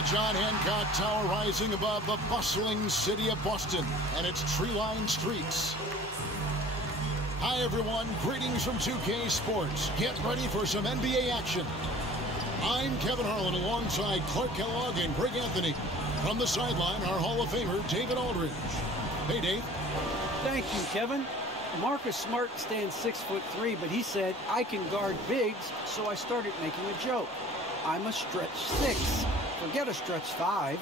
The John Hancock Tower rising above the bustling city of Boston and its tree-lined streets. Hi, everyone. Greetings from 2K Sports. Get ready for some NBA action. I'm Kevin Harlan alongside Clark Kellogg and Greg Anthony. From the sideline, our Hall of Famer, David Aldridge. Hey, Dave. Thank you, Kevin. Marcus Smart stands 6'3", but he said, I can guard bigs, so I started making a joke. I'm a stretch 6. Forget a stretch 5.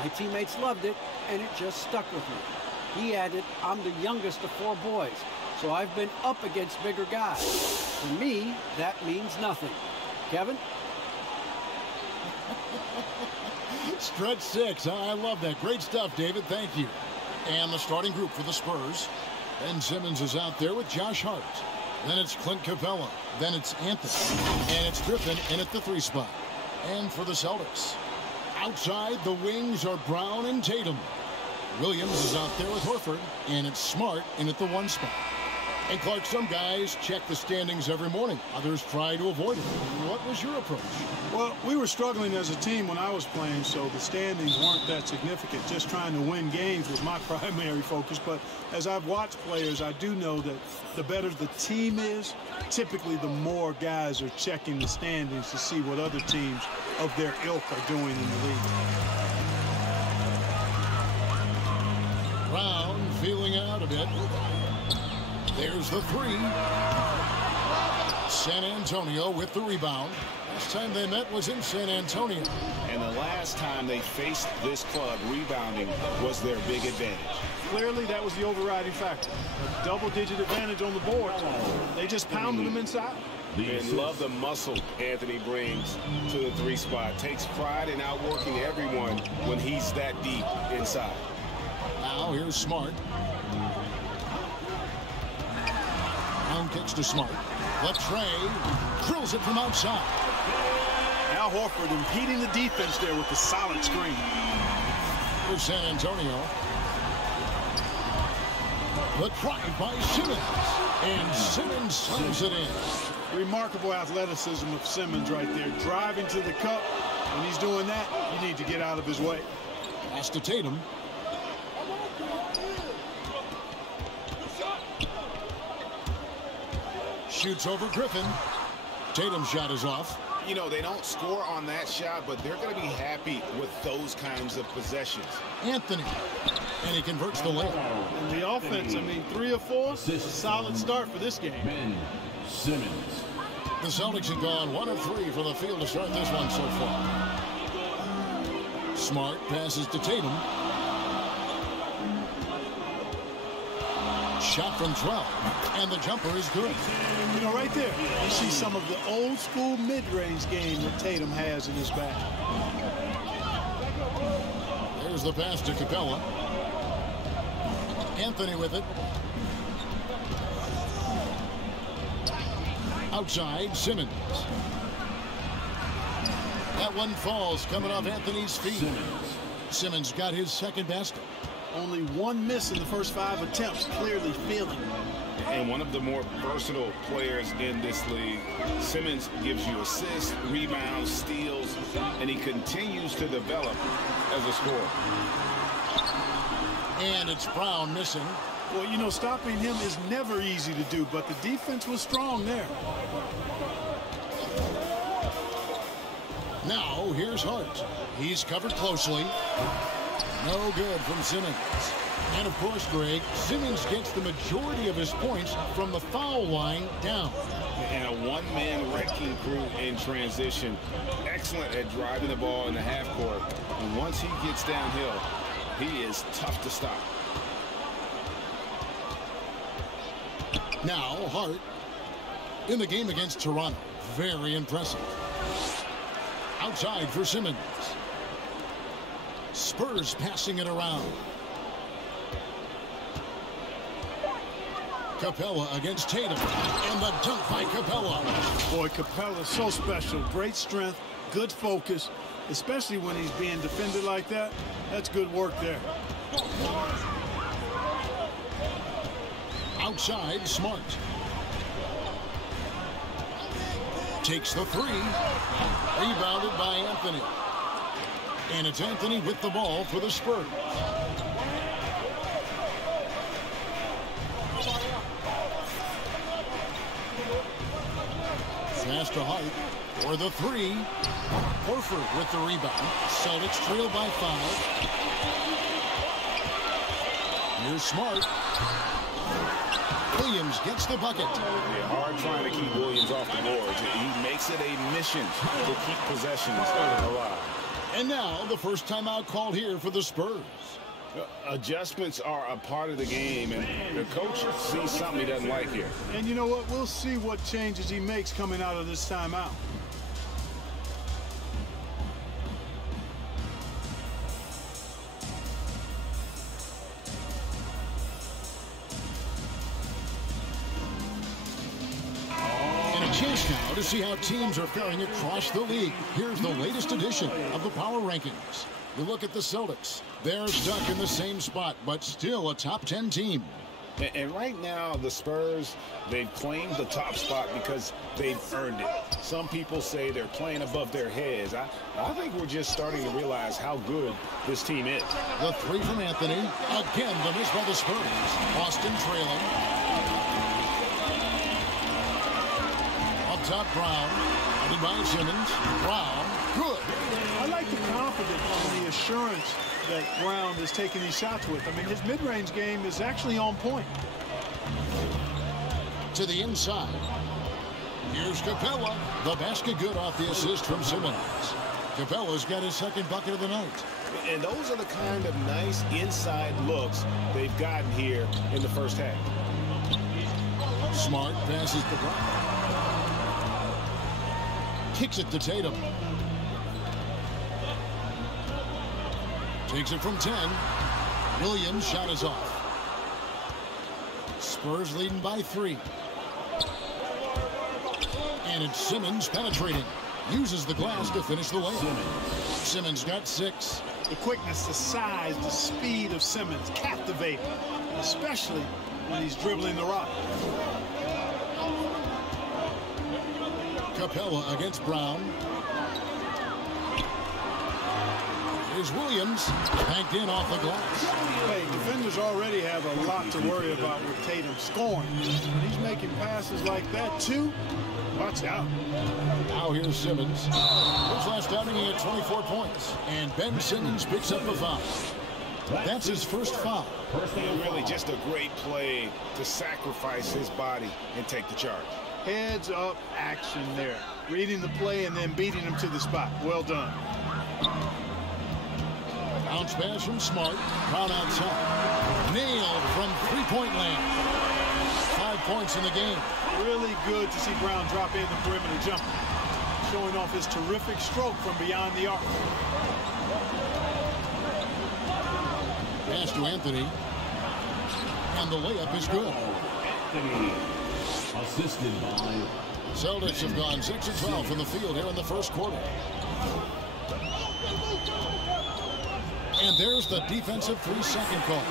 My teammates loved it, and it just stuck with me. He added, I'm the youngest of 4 boys, so I've been up against bigger guys. For me, that means nothing. Kevin? Stretch 6. I love that. Great stuff, David. Thank you. And the starting group for the Spurs. Ben Simmons is out there with Josh Hart. Then it's Clint Capella. Then it's Anthony. And it's Griffin in at the 3 spot. And for the Celtics, outside the wings are Brown and Tatum. Williams is out there with Horford. And it's Smart in at the 1 spot. And Clark, some guys check the standings every morning. Others try to avoid it. What was your approach? Well, we were struggling as a team when I was playing, so the standings weren't that significant. Just trying to win games was my primary focus. But as I've watched players, I do know that the better the team is, typically the more guys are checking the standings to see what other teams of their ilk are doing in the league. Brown feeling out a bit. There's the 3. San Antonio with the rebound. Last time they met was in San Antonio. And the last time they faced this club, rebounding was their big advantage. Clearly, that was the overriding factor. A double-digit advantage on the board. They just pounded them inside. And love the muscle Anthony brings to the 3 spot. Takes pride in outworking everyone when he's that deep inside. Now here's Smart. Brown kicks to Smart. Latrey drills it from outside. Al Horford impeding the defense there with the solid screen. Here's San Antonio. The drive by Simmons. And Simmons slams it in. Remarkable athleticism of Simmons right there. Driving to the cup. When he's doing that, you need to get out of his way. Pass to Tatum. Shoots over Griffin. Tatum's shot is off. You know, they don't score on that shot, but they're going to be happy with those kinds of possessions. Anthony. And he converts the layup. And the offense, I mean, 3 of 4, a solid start for this game. Ben Simmons. The Celtics have gone 1 of 3 from the field to start this one so far. Smart passes to Tatum. Shot from 12, and the jumper is good. You know, right there, you see some of the old-school mid-range game that Tatum has in his bag. There's the pass to Capella. Anthony with it. Outside, Simmons. That one falls, coming off Anthony's feet. Simmons got his 2nd basket. Only 1 miss in the first 5 attempts, clearly feeling it. And one of the more versatile players in this league. Simmons gives you assists, rebounds, steals, and he continues to develop as a scorer. And it's Brown missing. Well, you know, stopping him is never easy to do, but the defense was strong there. Now, here's Hart. He's covered closely. No good from Simmons. And, of course, Greg, Simmons gets the majority of his points from the foul line down. And a one-man wrecking crew in transition. Excellent at driving the ball in the half court. And once he gets downhill, he is tough to stop. Now, Hart in the game against Toronto. Very impressive. Outside for Simmons. Spurs passing it around. Capella against Tatum. And the dunk by Capella. Boy, Capella's so special. Great strength, good focus, especially when he's being defended like that. That's good work there. Outside, Smart. Takes the 3. Rebounded by Anthony. And it's Anthony with the ball for the Spurs. Fast to Hart for the three. Horford with the rebound. Celtics trail by 5. Here's Smart. Williams gets the bucket. Yeah, hard trying to keep Williams off the boards. He makes it a mission to keep possessions alive. And now the first timeout called here for the Spurs. Adjustments are a part of the game, and the coach sees something he doesn't like here. And you know what? We'll see what changes he makes coming out of this timeout. Chance now to see how teams are faring across the league. Here's the latest edition of the Power Rankings. You look at the Celtics. They're stuck in the same spot, but still a top 10 team. And right now, the Spurs, they've claimed the top spot because they've earned it. Some people say they're playing above their heads. I think we're just starting to realize how good this team is. The three from Anthony. Again, the miss by the Spurs. Boston trailing. Top Brown, headed by Simmons. Brown, good. I like the confidence and the assurance that Brown is taking these shots with. I mean, his mid-range game is actually on point. To the inside. Here's Capella. The basket good off the assist from Simmons. Capella's got his second bucket of the night. And those are the kind of nice inside looks they've gotten here in the first half. Smart passes to Brown. Kicks it to Tatum. Takes it from 10. Williams' shot is off. Spurs leading by 3. And it's Simmons penetrating. Uses the glass to finish the layup. Simmons got 6. The quickness, the size, the speed of Simmons captivating, especially when he's dribbling the rock. Capella against Brown. Here's Williams. Banked in off the glass. Hey, defenders already have a lot to worry about with Tatum scoring. When he's making passes like that, too, watch out. Now here's Simmons. His last outing, he had 24 points. And Ben Simmons picks up the foul. That's his first foul. Really just a great play to sacrifice his body and take the charge. Heads up action there. Reading the play and then beating him to the spot. Well done. Bounce pass from Smart. Brown outside. Nailed from three-point land. 5 points in the game. Really good to see Brown drop in the perimeter jumper. Showing off his terrific stroke from beyond the arc. Pass to Anthony. And the layup is good. Anthony. Assisted by Celtics have gone 6 of 12 from the field here in the first quarter. And there's the defensive 3-second call.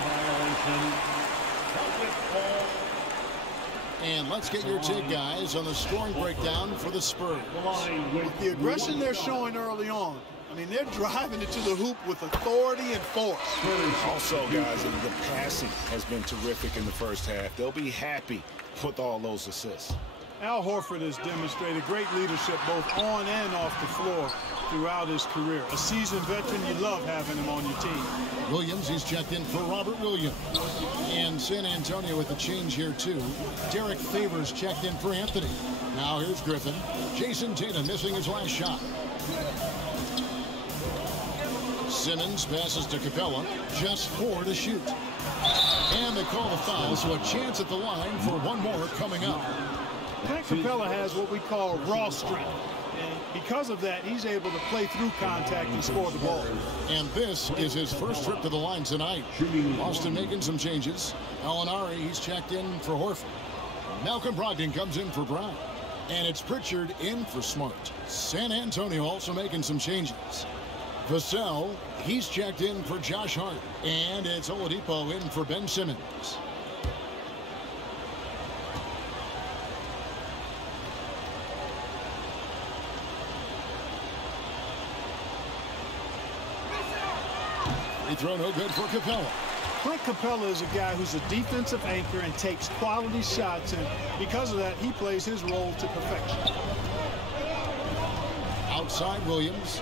And let's get your take, guys, on the scoring breakdown for the Spurs. The aggression they're showing early on, I mean, they're driving it to the hoop with authority and force. Also, guys, the passing has been terrific in the first half. They'll be happy with all those assists. Al Horford has demonstrated great leadership both on and off the floor throughout his career. A seasoned veteran, you love having him on your team. Williams, he's checked in for Robert Williams. And San Antonio with the change here, too. Derek Favors checked in for Anthony. Now here's Griffin. Jason Tatum missing his last shot. Simmons passes to Capella. Just 4 to shoot. And they call the foul, so a chance at the line for one more coming up. Clint Capella has what we call raw strength. And because of that, he's able to play through contact and score the ball. And this is his first trip to the line tonight. Boston making some changes. Alinari, he's checked in for Horford. Malcolm Brogdon comes in for Brown. And it's Pritchard in for Smart. San Antonio also making some changes. Vassell, he's checked in for Josh Hart. And it's Oladipo in for Ben Simmons. Free throw no good for Capella. Clint Capella is a guy who's a defensive anchor and takes quality shots, and because of that, he plays his role to perfection. Outside Williams.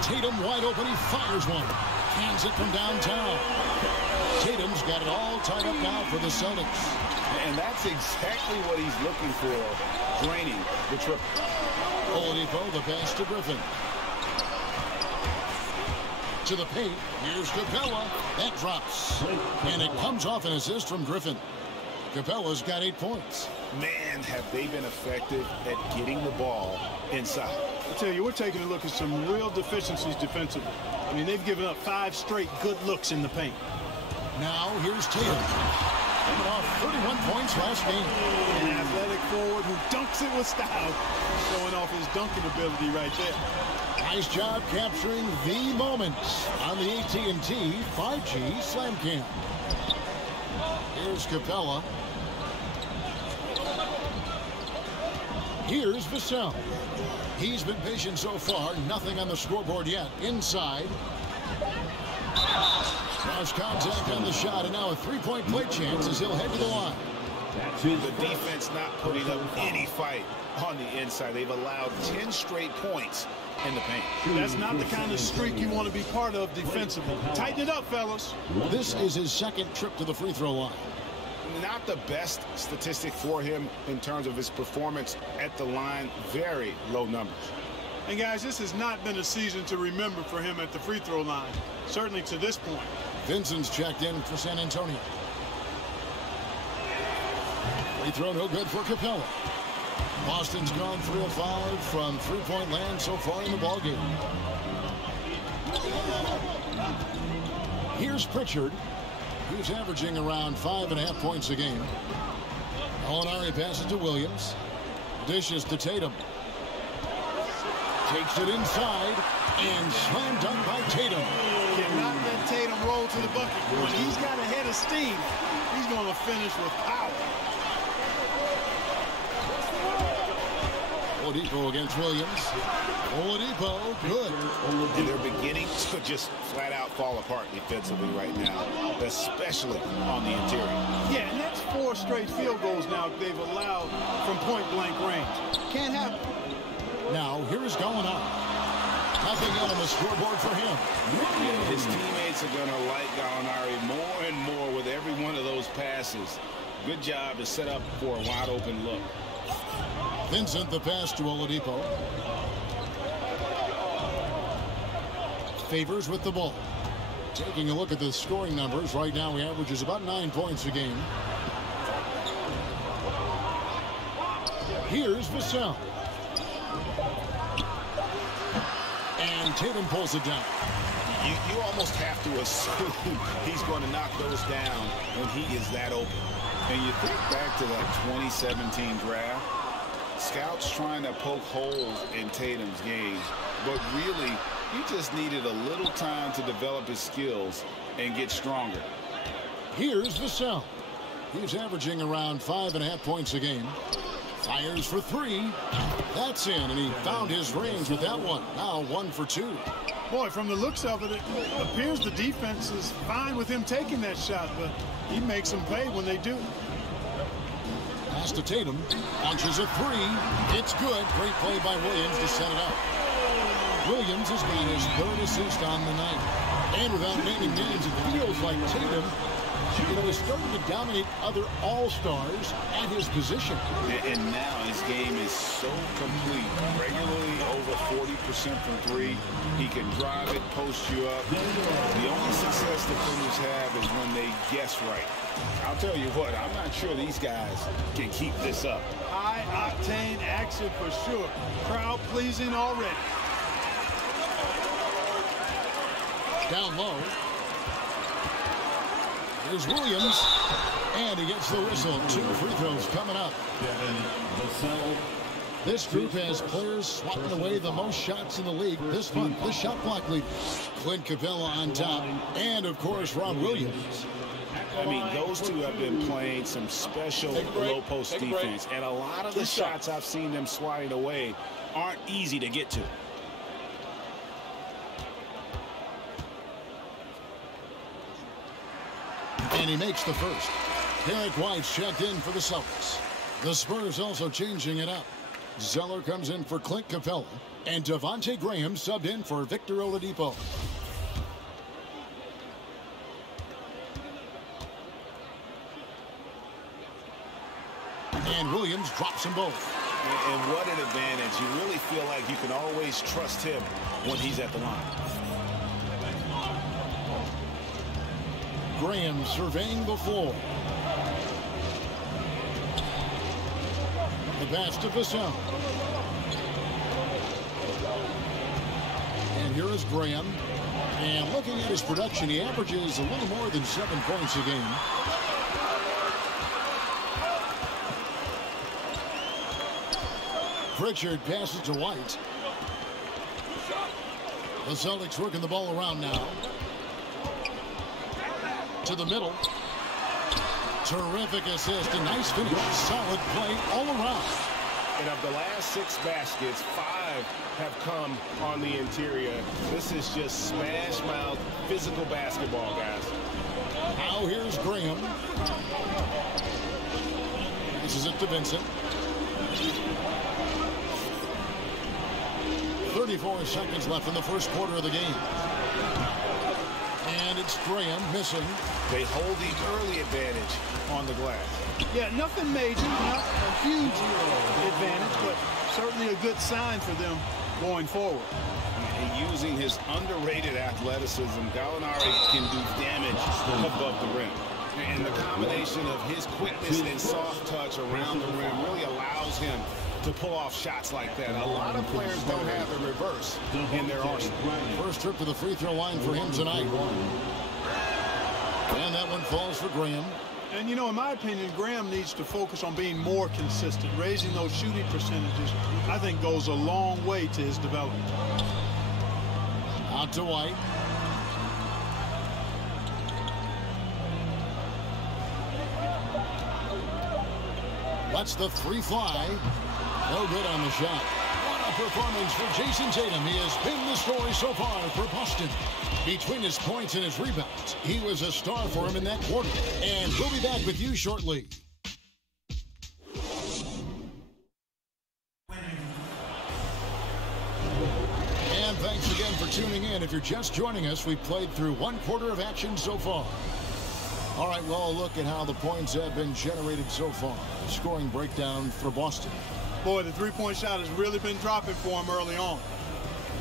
Tatum wide open. He fires one. Hands it from downtown. Tatum's got it all tied up now for the Celtics. And that's exactly what he's looking for, draining the triple. Oladipo, the pass to Griffin. To the paint. Here's Capella. That drops. And it comes off an assist from Griffin. Capella's got 8 points. Man, have they been effective at getting the ball inside. I tell you, we're taking a look at some real deficiencies defensively. I mean, they've given up 5 straight good looks in the paint. Now, here's Tatum. Coming off 31 points last game. An athletic forward who dunks it with style. Showing off his dunking ability right there. Nice job capturing the moment on the AT&T 5G Slam Cam. Here's Capella. Here's Vassell. He's been patient so far. Nothing on the scoreboard yet. Inside. Cross contact on the shot, and now a three-point play chance as he'll head to the line. The defense not putting up any fight on the inside. They've allowed 10 straight points in the paint. That's not the kind of streak you want to be part of defensively. Tighten it up, fellas. This is his second trip to the free throw line. Not the best statistic for him in terms of his performance at the line. Very low numbers. And guys, this has not been a season to remember for him at the free throw line. Certainly to this point. Vincent's checked in for San Antonio. Free throw no good for Capella. Boston's gone 3 of 5 from three-point land so far in the ballgame. Here's Pritchard. He's averaging around 5.5 points a game. Molinari passes to Williams. Dishes to Tatum. Takes it inside and slam dunk by Tatum. Cannot let Tatum roll to the bucket. When he's got a head of steam, he's going to finish with power. Oladipo against Williams. Oladipo, good. And they're beginning to just flat out fall apart defensively right now, especially on the interior. Yeah, and that's 4 straight field goals now they've allowed from point-blank range. Can't happen. Now, here is Gallinari. Nothing out on the scoreboard for him. Yeah, his teammates are going to like Gallinari more and more with every one of those passes. Good job to set up for a wide-open look. Vincent, the pass to Oladipo. Favors with the ball. Taking a look at the scoring numbers. Right now, he averages about 9 points a game. Here's Vassell. And Tatum pulls it down. You almost have to assume he's going to knock those down when he is that open. And you think back to that 2017 draft, scouts trying to poke holes in Tatum's game, but really he just needed a little time to develop his skills and get stronger. Here's Vassell. He's averaging around 5.5 points a game. Fires for 3. That's in, and he found his range with that one. Now 1 for 2. Boy, from the looks of it, it appears the defense is fine with him taking that shot, but he makes them pay when they do. Pass to Tatum. Launches a 3. It's good. Great play by Williams to set it up. Williams has got his 3rd assist on the night. And without naming names, it feels like Tatum, is starting to dominate other all-stars at his position. And now his game is so complete. Regularly over 40% from 3. He can drive it, post you up. The only success defenders have is when they guess right. I'll tell you what, I'm not sure these guys can keep this up. High-octane action for sure. Crowd-pleasing already. Down low. Here's Williams. And he gets the whistle. 2 free throws coming up. This group has players swatting away the most shots in the league this month. The shot block leader. Clint Capella on top. And, of course, Rob Williams. I mean, those two have been playing some special low-post defense. And a lot of the shots I've seen them swatting away aren't easy to get to. And he makes the first. Derek White's checked in for the Celtics. The Spurs also changing it up. Zeller comes in for Clint Capella. And Devontae Graham subbed in for Victor Oladipo. And Williams drops them both. And what an advantage. You really feel like you can always trust him when he's at the line. Graham surveying the floor. The pass to Vassell. And here is Graham. And looking at his production, he averages a little more than 7 points a game. Pritchard passes to White. The Celtics working the ball around now. To the middle. Terrific assist, a nice finish. Solid play all around. And of the last 6 baskets, 5 have come on the interior. This is just smash mouth physical basketball, guys. Now here's Graham. This is it to Vincent. 34 seconds left in the first quarter of the game. And it's Graham missing. They hold the early advantage on the glass. Yeah, nothing major, not a huge advantage, but certainly a good sign for them going forward. And using his underrated athleticism, Gallinari can do damage above the rim. And the combination of his quickness and soft touch around the rim really allows him to pull off shots like that. A lot of players don't have the reverse in their arsenal. First trip to the free throw line for him tonight. And that one falls for Graham. And, you know, in my opinion, Graham needs to focus on being more consistent. Raising those shooting percentages, I think, goes a long way to his development. Out to White. Lets the 3 fly. No good on the shot. What a performance for Jason Tatum. He has been the story so far for Boston. Between his points and his rebounds, he was a star for him in that quarter. And we'll be back with you shortly. And thanks again for tuning in. If you're just joining us, we've played through 1 quarter of action so far. All right, well, look at how the points have been generated so far. Scoring breakdown for Boston. Boy, the three-point shot has really been dropping for him early on.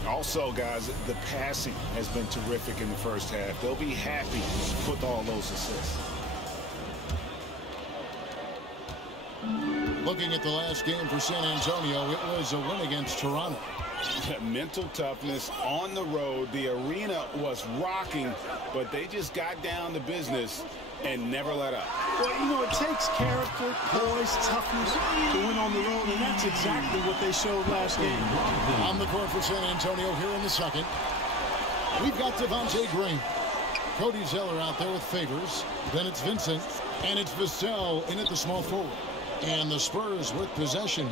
Also, guys, the passing has been terrific in the first half. They'll be happy with all those assists. Looking at the last game for San Antonio, it was a win against Toronto. Mental toughness on the road. The arena was rocking, but they just got down to business and never let up. Well, you know, it takes character, poise, toughness to win on the road, and that's exactly what they showed last game. On the court for San Antonio here in the second. We've got Devontae Graham. Cody Zeller out there with Favors. Then it's Vincent, and it's Vassell in at the small forward. And the Spurs with possession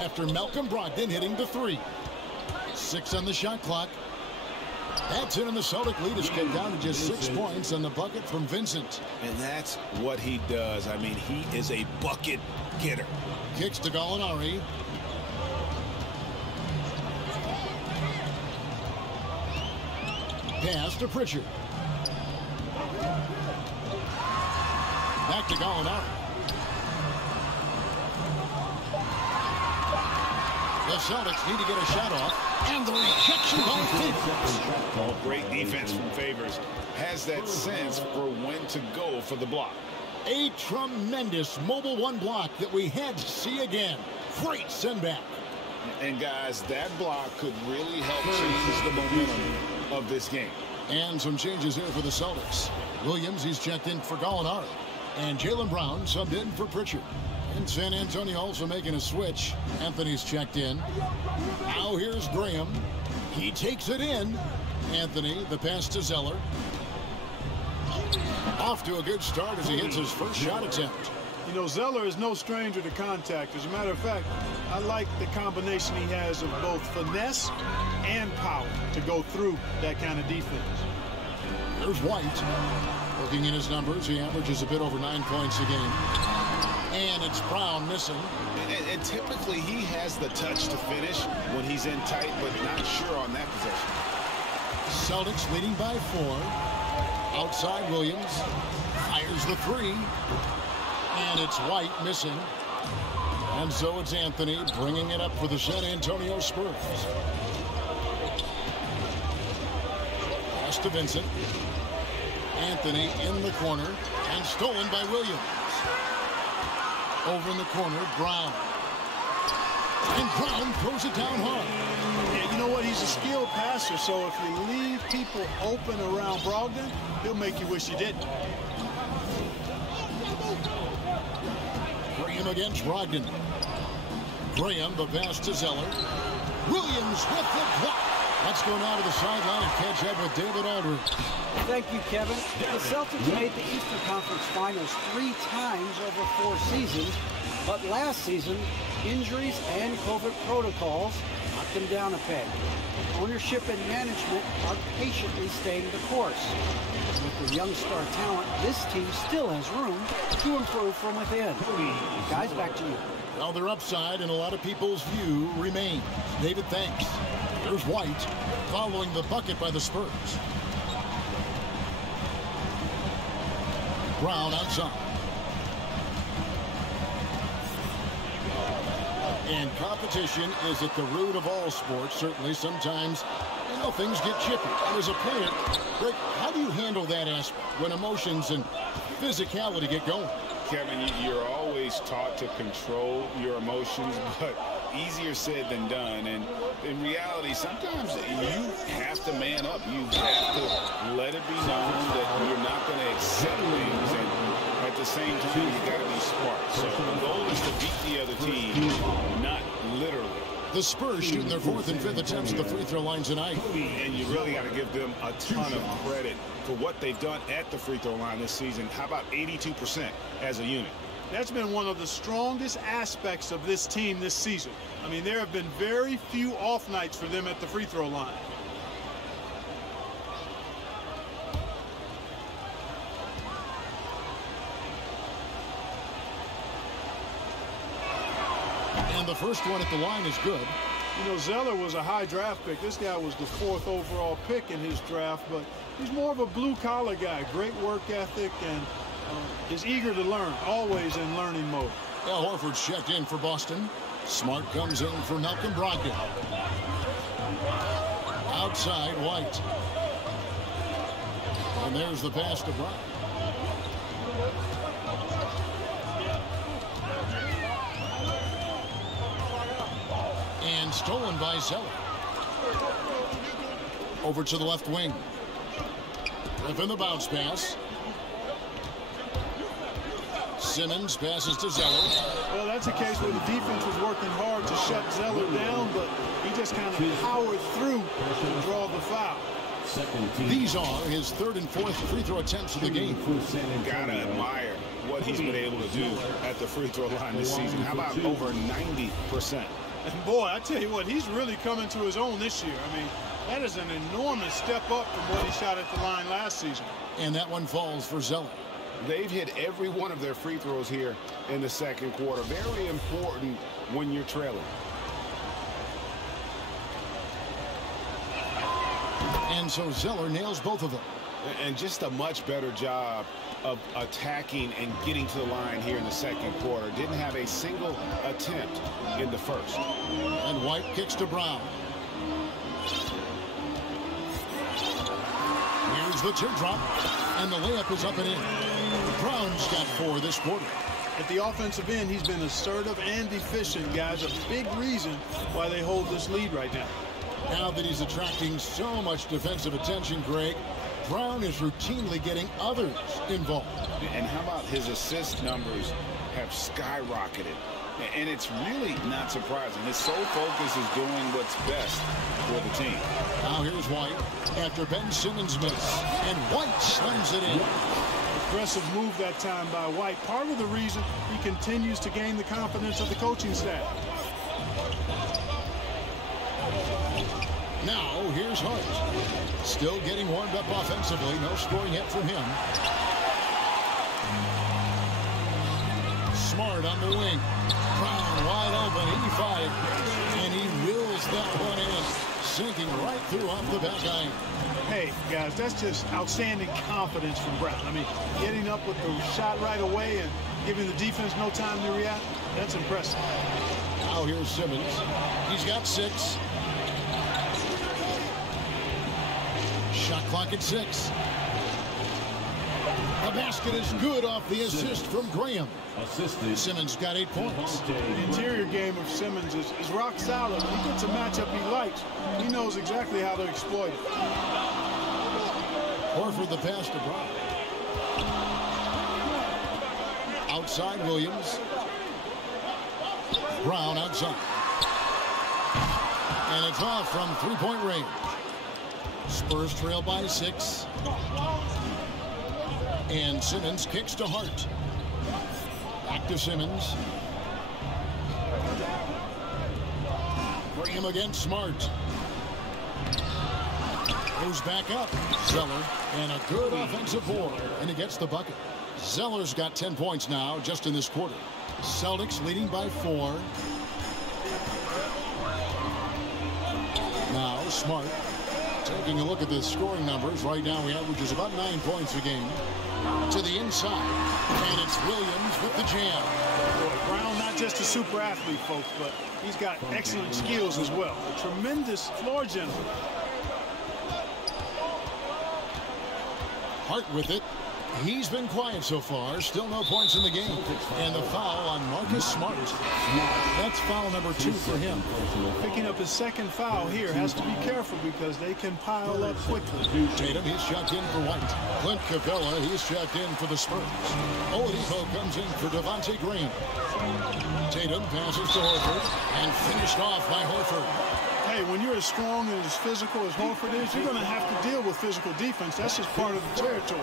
after Malcolm Brogdon hitting the 3. 6 on the shot clock. That's it, and the Celtic lead is cut down to just 6 points on the bucket from Vincent. And that's what he does. I mean, he is a bucket getter. Kicks to Gallinari. Pass to Pritchard. Back to Gallinari. The Celtics need to get a shot off. And the rejection by Favors. Great defense from Favors. Has that sense for when to go for the block. A tremendous mobile 1 block that we had to see again. Great send back. And guys, that block could really help change the momentum of this game. And some changes here for the Celtics. Williams, he's checked in for Gallinari. And Jaylen Brown subbed in for Pritchard. And San Antonio also making a switch. Anthony's checked in. Now here's Graham. He takes it in. Anthony, the pass to Zeller. Off to a good start as he hits his first shot attempt. You know, Zeller is no stranger to contact. As a matter of fact, I like the combination he has of both finesse and power to go through that kind of defense. There's White. Looking at his numbers, he averages a bit over 9 points a game. And it's Brown missing. And typically he has the touch to finish when he's in tight, but not sure on that possession. Celtics leading by 4. Outside Williams. Fires the 3. And it's White missing. And so it's Anthony bringing it up for the San Antonio Spurs. Pass to Vincent. Anthony in the corner and stolen by Williams. Over in the corner, Brown. And Brown throws it down hard. Yeah, you know what? He's a skilled passer, so if you leave people open around Brogdon, he'll make you wish you didn't. Graham against Brogdon. Graham, the pass to Zeller. Williams with the block. Let's go now to the sideline and catch up with David Aldridge. Thank you, Kevin. The Celtics made the Eastern Conference Finals 3 times over 4 seasons, but last season, injuries and COVID protocols knocked them down a peg. Ownership and management are patiently staying the course. With the young star talent, this team still has room to improve from within. Guys, back to you. Well, their upside in a lot of people's view remains. David, thanks. There's White following the bucket by the Spurs. Brown outside. And competition is at the root of all sports. Certainly, sometimes, you know, things get chippy. And as a player, Greg, how do you handle that aspect when emotions and physicality get going? Kevin, you're always taught to control your emotions, but easier said than done. And in reality, sometimes you have to man up. You have to let it be known that you're not going to accept things. And at the same time, you got to be smart. So the goal is to beat the other team, not literally. The Spurs shooting their 4th and 5th attempts at the free throw line tonight. And you really got to give them a ton of credit for what they've done at the free throw line this season. How about 82% as a unit? That's been one of the strongest aspects of this team this season. I mean, there have been very few off nights for them at the free throw line. And the first one at the line is good. You know, Zeller was a high draft pick. This guy was the 4th overall pick in his draft, but he's more of a blue-collar guy. Great work ethic and is eager to learn, always in learning mode. Al Horford's checked in for Boston. Smart comes in for Malcolm Brogdon. Outside, White. And there's the pass to Brown. And stolen by Zeller. Over to the left wing. Griffin the bounce pass. Simmons passes to Zeller. Well, that's a case where the defense was working hard to shut Zeller down, but he just kind of powered through to draw the foul. These are his 3rd and 4th free throw attempts of the game. Gotta admire what he's been able to do at the free throw line this season. How about over 90%? And boy, I tell you what, he's really coming to his own this year. I mean, that is an enormous step up from what he shot at the line last season. And that one falls for Zeller. They've hit every one of their free throws here in the second quarter. Very important when you're trailing. And so Zeller nails both of them. And just a much better job of attacking and getting to the line here in the second quarter. Didn't have a single attempt in the first. And White kicks to Brown. Here's the teardrop. And the layup is up and in. Brown's got 4 this quarter. At the offensive end, he's been assertive and efficient, guys. A big reason why they hold this lead right now. Now that he's attracting so much defensive attention, Greg, Brown is routinely getting others involved. And how about his assist numbers have skyrocketed? And it's really not surprising. His sole focus is doing what's best for the team. Now here's White after Ben Simmons miss. And White slams it in. Aggressive move that time by White. Part of the reason he continues to gain the confidence of the coaching staff. Now, here's Hart. Still getting warmed up offensively. No scoring yet from him. Smart on the wing. Brown wide open. 85. And he wills that one in. Sinking right through off the back iron. Hey, guys, that's just outstanding confidence from Brown. I mean, getting up with the shot right away and giving the defense no time to react, that's impressive. Now here's Simmons. He's got 6. Shot clock at 6. The basket is good off the assist from Graham. Simmons got 8 points. The interior game of Simmons is rock solid. He gets a matchup he likes. He knows exactly how to exploit it. Horford the pass to Brown. Outside Williams. Brown outside. And it's off from three-point range. Spurs trail by 6. And Simmons kicks to Hart. Back to Simmons. Graham against Smart. Goes back up. Zeller. And a good offensive board. And he gets the bucket. Zeller's got 10 points now just in this quarter. Celtics leading by 4. Now Smart. Taking a look at the scoring numbers. Right now he averages about 9 points a game. To the inside. And it's Williams with the jam. Boy, Brown not just a super athlete, folks, but he's got excellent skills as well. A tremendous floor general. Hart with it. He's been quiet so far. Still no points in the game. And the foul on Marcus Smart. That's foul number 2 for him. Picking up his second foul here. Has to be careful because they can pile up quickly. Tatum, he's checked in for White. Clint Capella, he's checked in for the Spurs. Oladipo comes in for Devontae Graham. Tatum passes to Horford and finished off by Horford. Hey, when you're as strong and as physical as Horford is, you're going to have to deal with physical defense. That's just part of the territory.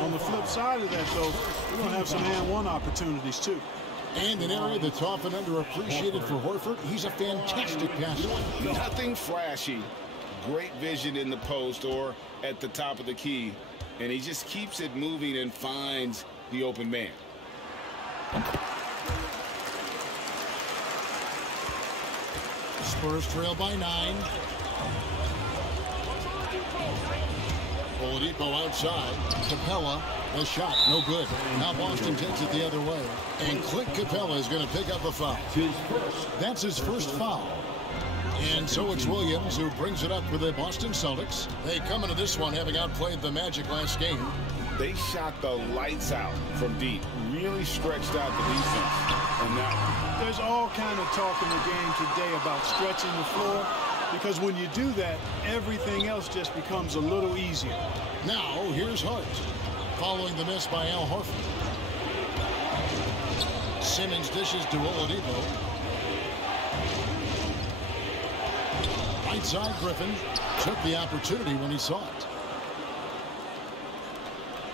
On the flip side of that, though, you're going to have some and-one opportunities, too. And an area that's often underappreciated for Horford, he's a fantastic passer. Nothing flashy. Great vision in the post or at the top of the key. And he just keeps it moving and finds the open man. Spurs trail by 9. Oladipo outside. Capella, the shot, no good. Now Boston takes it the other way. And Clint Capella is going to pick up a foul. That's his first foul. And so it's Williams who brings it up for the Boston Celtics. They come into this one having outplayed the Magic last game. They shot the lights out from deep. Really stretched out the defense on that one. There's all kind of talk in the game today about stretching the floor because when you do that, everything else just becomes a little easier. Now, here's Hart. Following the miss by Al Horford. Simmons dishes to Oladipo. Right side, Griffin took the opportunity when he saw it.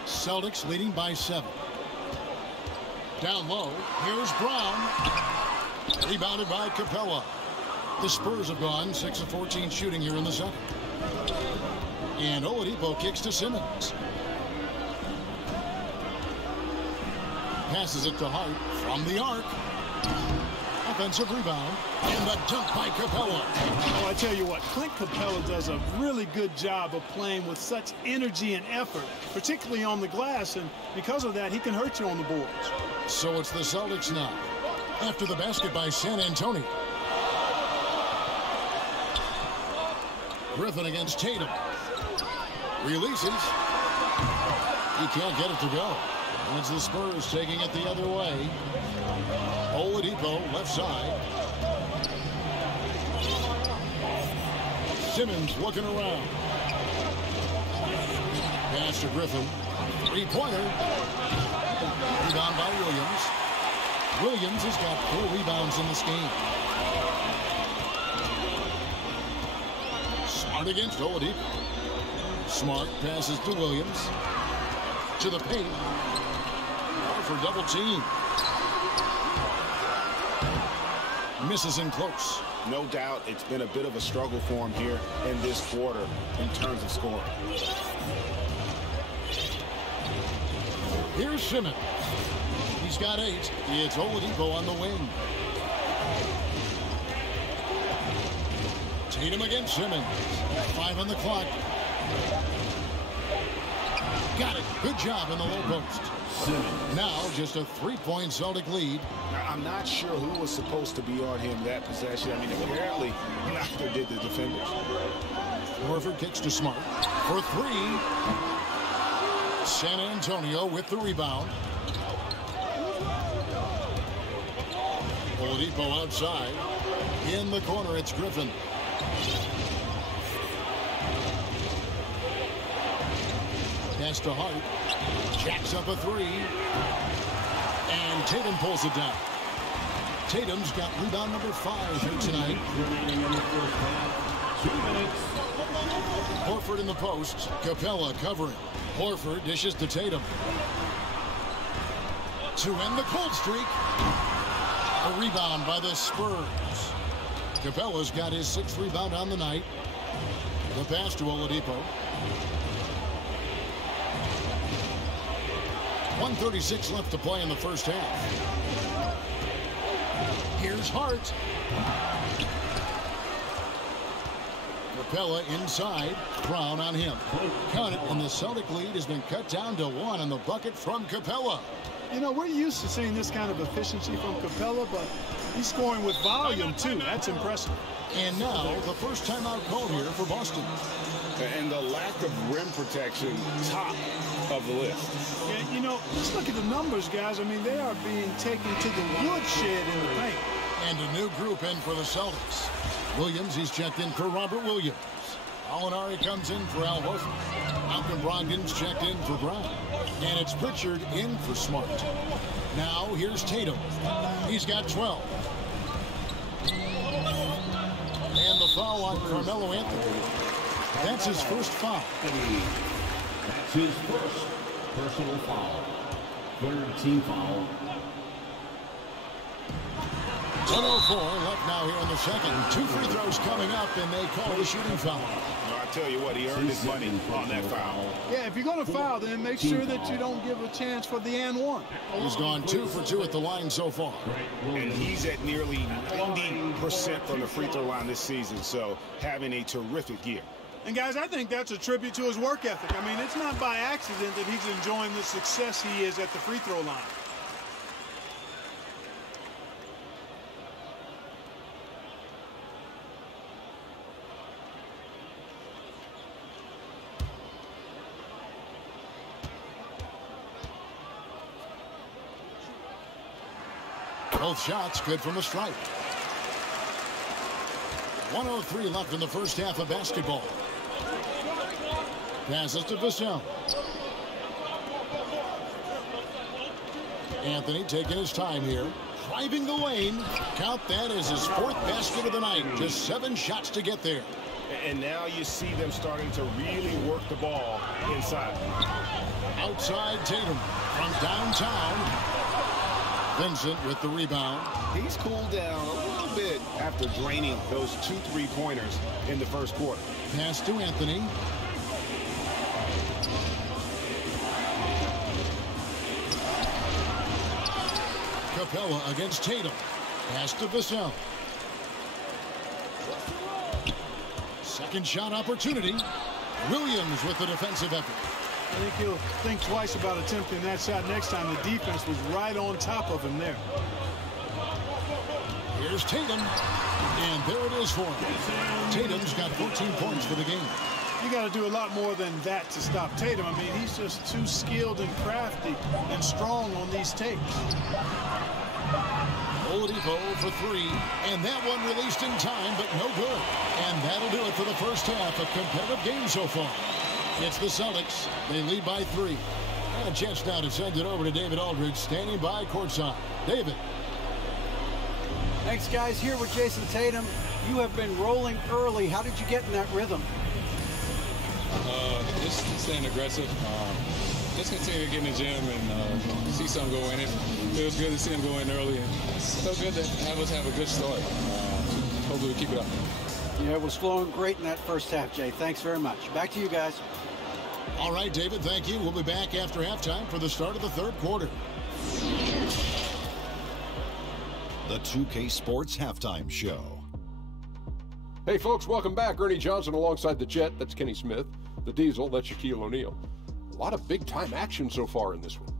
Celtics leading by 7. Down low, here's Brown. Rebounded by Capella. The Spurs have gone 6 of 14 shooting here in the second. And Oladipo kicks to Simmons. Passes it to Hart from the arc. Offensive rebound. And the dunk by Capella. Oh, I tell you what, Clint Capella does a really good job of playing with such energy and effort, particularly on the glass, and because of that, he can hurt you on the boards. So it's the Celtics now. After the basket by San Antonio. Griffin against Tatum. Releases. He can't get it to go. And it's the Spurs taking it the other way. Oladipo, left side. Simmons looking around. Pass to Griffin. Three-pointer. Rebound by Williams. Williams has got 4 rebounds in this game. Smart against Oladipo. Smart passes to Williams. To the paint. For double team. Misses in close. no doubt it's been a bit of a struggle for him here in this quarter in terms of scoring. Here's Simmons. He's got 8. It's Oladipo on the wing. Tatum against Simmons. 5 on the clock. Got it. Good job in the low post. Simmons. Now just a 3-point Celtic lead. Now, I'm not sure who was supposed to be on him that possession. I mean, apparently neither did the defenders. Horford kicks to Smart for 3. San Antonio with the rebound. Oladipo outside. In the corner, it's Griffin. Pass to Hart. Jacks up a 3. And Tatum pulls it down. Tatum's got rebound number 5 here tonight. Horford in the post. Capella covering. Horford dishes to Tatum. To end the cold streak. A rebound by the Spurs. Capella's got his 6th rebound on the night. The pass to Oladipo. 1:36 left to play in the first half. Here's Hart. Capella inside. Brown on him. Count it, and the Celtic lead has been cut down to 1 on the bucket from Capella. You know, we're used to seeing this kind of efficiency from Capella, but he's scoring with volume, too. That's impressive. And now, the first timeout call here for Boston. And the lack of rim protection, top of the list. Yeah, you know, just look at the numbers, guys. I mean, they are being taken to the woodshed in the paint. And a new group in for the Celtics. Williams, he's checked in for Robert Williams. Alinari comes in for Al Horford. Malcolm Brogdon's checked in for Brown. And it's Pritchard in for Smart. Now, here's Tatum. He's got 12. And the foul on Carmelo Anthony. That's his first foul. That's his first personal foul. 3rd team foul. 1:04 left now here in the second. 2 free throws coming up, and they call the shooting foul. I tell you what, he earned his money on that foul. Yeah, if you're going to foul, then make sure that you don't give a chance for the and 1. He's gone 2 for 2 at the line so far. And he's at nearly 90% from the free throw line this season, so having a terrific year. And, guys, I think that's a tribute to his work ethic. I mean, it's not by accident that he's enjoying the success he is at the free throw line. Both shots good from the stripe. 1:03 left in the first half of basketball. Passes to Vassell. Anthony taking his time here. Driving the lane. Count that as his 4th basket of the night. Just 7 shots to get there. And now you see them starting to really work the ball inside. Outside Tatum from downtown. Vincent with the rebound. He's cooled down a little bit after draining those 2 3-pointers in the first quarter. Pass to Anthony. Capella against Tatum. Pass to Vassell. Second shot opportunity. Williams with the defensive effort. I think he'll think twice about attempting that shot next time. The defense was right on top of him there. Here's Tatum. And there it is for him. Tatum's got 14 points for the game. You got to do a lot more than that to stop Tatum. I mean, he's just too skilled and crafty and strong on these takes. Oladipo for 3. And that one released in time, but no good. And that'll do it for the first half. A competitive game so far. It's the Celtics. They lead by 3. And a chance now to send it over to David Aldridge, standing by courtside. David. Thanks, guys. Here with Jason Tatum. You have been rolling early. How did you get in that rhythm? Just staying aggressive. Just continue to get in the gym and see something go in. It feels good to see him go in early. And it's so good to have us have a good start. Hopefully we keep it up. Yeah, it was flowing great in that first half, Jay. Thanks very much. Back to you guys. All right, David, thank you. We'll be back after halftime for the start of the third quarter. The 2K Sports Halftime Show. Hey, folks, welcome back. Ernie Johnson alongside the Jet. That's Kenny Smith. The Diesel, that's Shaquille O'Neal. A lot of big-time action so far in this one.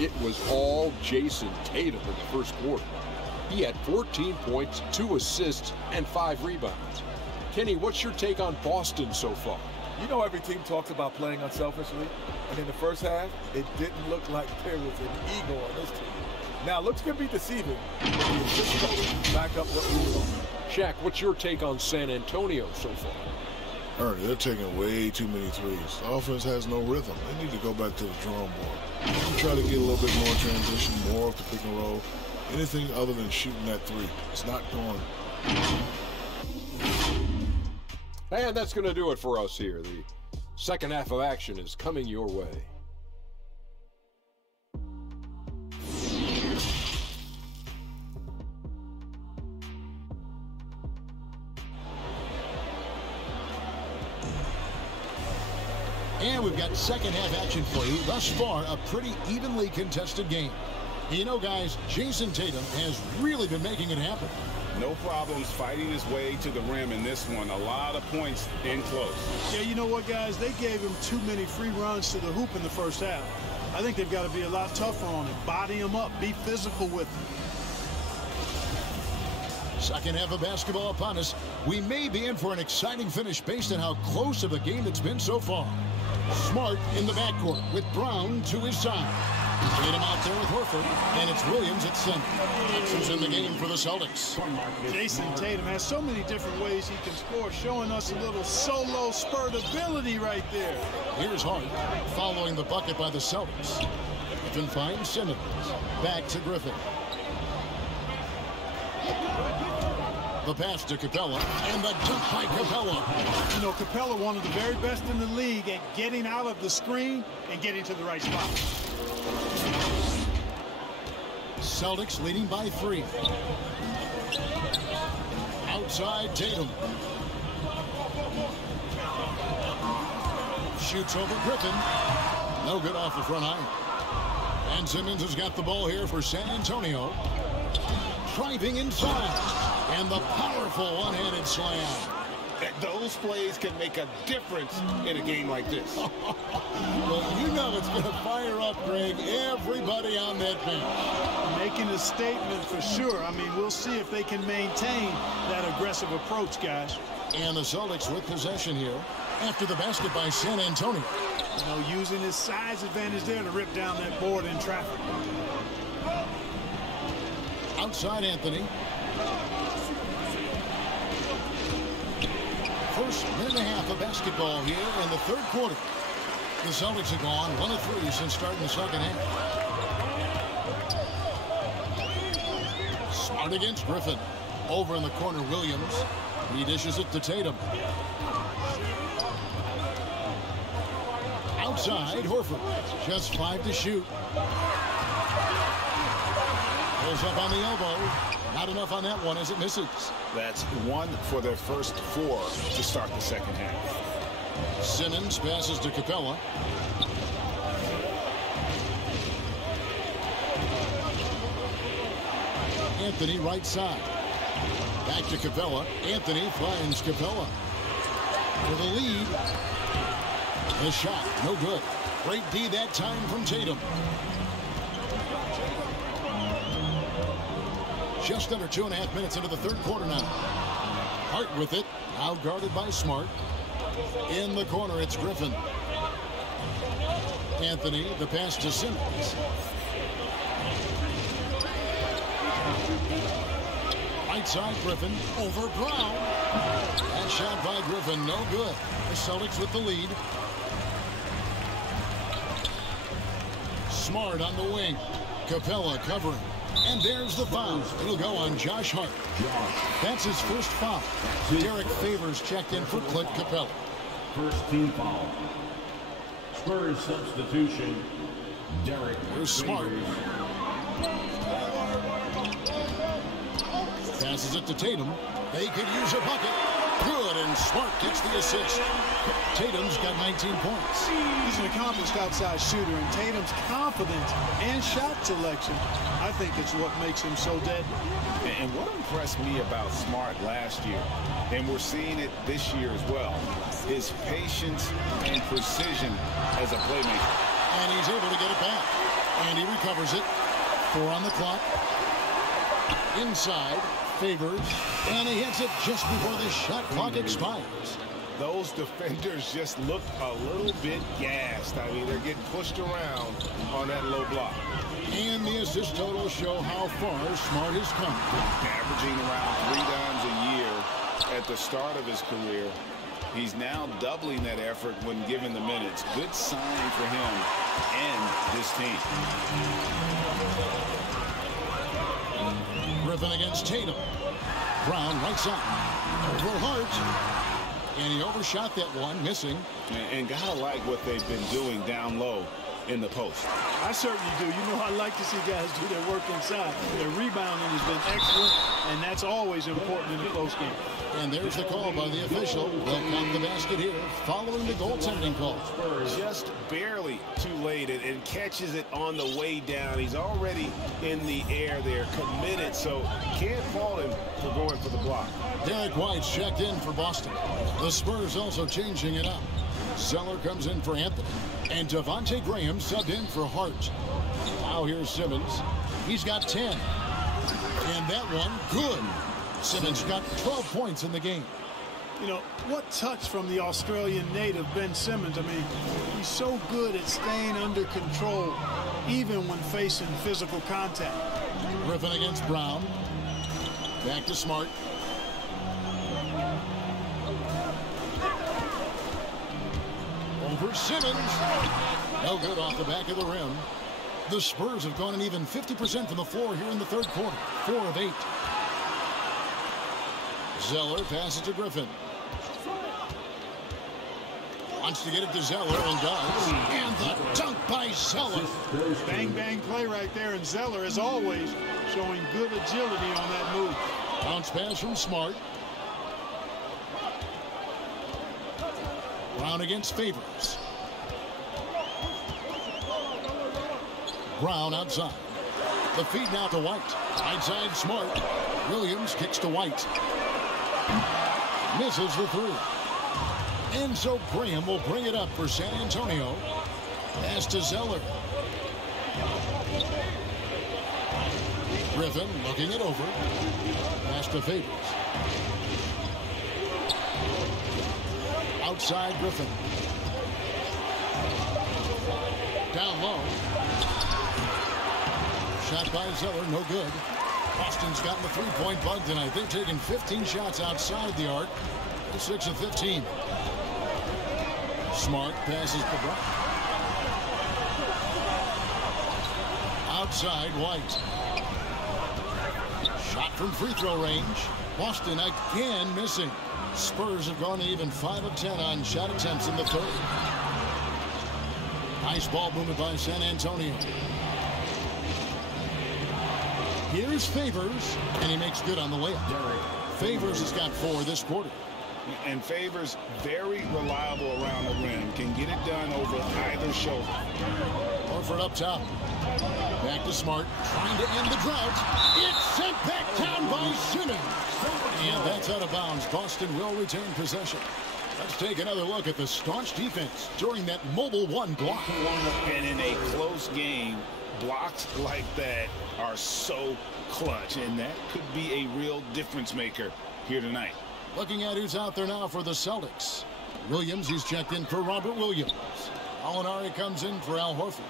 It was all Jason Tatum in the first quarter. He had 14 points, 2 assists, and 5 rebounds. Kenny, what's your take on Boston so far? You know, every team talks about playing unselfishly, and in the first half, it didn't look like there was an ego on this team. Now, looks can be deceiving, but the assist total back up what we were on. Shaq, what's your take on San Antonio so far? Ernie, they're taking way too many threes. The offense has no rhythm. They need to go back to the drawing board. Try to get a little bit more transition, more of the pick and roll. Anything other than shooting that three. It's not going. And that's going to do it for us here. The second half of action is coming your way. And we've got second half action for you. Thus far, a pretty evenly contested game. You know, guys, Jason Tatum has really been making it happen. No problems fighting his way to the rim in this one. A lot of points in close. Yeah, you know what, guys? They gave him too many free runs to the hoop in the first half. I think they've got to be a lot tougher on him. Body him up. Be physical with him. Second half of basketball upon us. We may be in for an exciting finish based on how close of a game it's been so far. Smart in the backcourt with Brown to his side. Tatum out there with Horford, and it's Williams at center. Who's in the game for the Celtics? Jason Tatum has so many different ways he can score, showing us a little solo spurt ability right there. Here's Hart following the bucket by the Celtics. Griffin finds Simmons. Back to Griffin. The pass to Capella, and the dunk by Capella. You know, Capella, one of the very best in the league at getting out of the screen and getting to the right spot. Celtics leading by 3. Outside Tatum. Shoots over Griffin. No good off the front iron. And Simmons has got the ball here for San Antonio. Driving inside. And the powerful one-handed slam. Those plays can make a difference in a game like this. Well, you know it's going to fire up, Greg, everybody on that bench. Making a statement for sure. I mean, we'll see if they can maintain that aggressive approach, guys. And the Celtics with possession here after the basket by San Antonio. You know, using his size advantage there to rip down that board in traffic. Outside Anthony. First minute and a half of basketball here in the third quarter. The Celtics have gone 1 of 3 since starting the second half. Smart against Griffin. Over in the corner, Williams. He dishes it to Tatum. Outside, Horford. Just 5 to shoot. Pulls up on the elbow. Not enough on that one as it misses. That's 1 for their first 4 to start the second half. Simmons passes to Capella. Anthony right side. Back to Capella. Anthony finds Capella. For the lead. The shot, no good. Great D that time from Tatum. Just under 2.5 minutes into the third quarter now. Hart with it. Now guarded by Smart. In the corner, it's Griffin. Anthony, the pass to Simmons. Right side, Griffin. Over Brown. That shot by Griffin, no good. The Celtics with the lead. Smart on the wing. Capella covering. And there's the foul. It'll go on Josh Hart. That's his first foul. Derek Favors checked in for Clint Capella. First team foul. Spurs substitution. Derek Here's Smart. Passes it to Tatum. They could use a bucket. Good, and Smart gets the assist. Tatum's got 19 points. He's an accomplished outside shooter, and Tatum's confidence and shot selection, I think it's what makes him so deadly. And what impressed me about Smart last year, and we're seeing it this year as well, is patience and precision as a playmaker. And he's able to get it back. And he recovers it. 4 on the clock. Inside. Favors. And he hits it just before the shot clock expires. Those defenders just look a little bit gassed. I mean, they're getting pushed around on that low block. And the assist totals show how far Smart has come. Averaging around 3 dimes a year at the start of his career. He's now doubling that effort when given the minutes. Good sign for him and this team. Griffin against Tatum. Brown right side. Over Hart. And he overshot that one, missing. And gotta like what they've been doing down low in the post. I certainly do. You know, I like to see guys do their work inside. Their rebounding has been excellent, and that's always important in a close game. And there's the call by the official. They'll count the basket here following the goaltending call. Just barely too late and catches it on the way down. He's already in the air there, committed, so can't fault him for going for the block. Derek White's checked in for Boston. The Spurs also changing it up. Zeller comes in for Anthony. And Devontae Graham subbed in for Hart. Now here's Simmons. He's got 10. And that one, good. Simmons got 12 points in the game. You know, what touch from the Australian native, Ben Simmons. I mean, he's so good at staying under control, even when facing physical contact. Griffin against Brown. Back to Smart. Over Simmons. No good off the back of the rim. The Spurs have gone an even 50% from the floor here in the third quarter. 4 of 8. Zeller passes to Griffin. Wants to get it to Zeller and does. And the dunk by Zeller. Bang, bang play right there. And Zeller, as always, showing good agility on that move. Bounce pass from Smart. Brown against Favors. Brown outside. The feed now to White. Right side Smart. Williams kicks to White. Misses the 3. And so Graham will bring it up for San Antonio. Pass to Zeller. Griffin looking it over. Pass to Favors. Outside Griffin. Down low. Shot by Zeller, no good. Boston's gotten the three-point bug tonight. They've taken 15 shots outside the arc. 6 of 15. Smart passes to Brown. Outside White. Shot from free throw range. Boston again missing. Spurs have gone even 5 of 10 on shot attempts in the third. Nice ball movement by San Antonio. Here's Favors, and he makes good on the layup. Favors has got 4 this quarter. And Favors very reliable around the rim. Can get it done over either shoulder. Horford up top. Back to Smart. Trying to end the drought. It's sent back down by Simmons. And that's out of bounds. Boston will retain possession. Let's take another look at the staunch defense during that mobile 1 block. And in a close game, blocks like that are so clutch. And that could be a real difference maker here tonight. Looking at who's out there now for the Celtics. Williams, he's checked in for Robert Williams. Alinari comes in for Al Horford.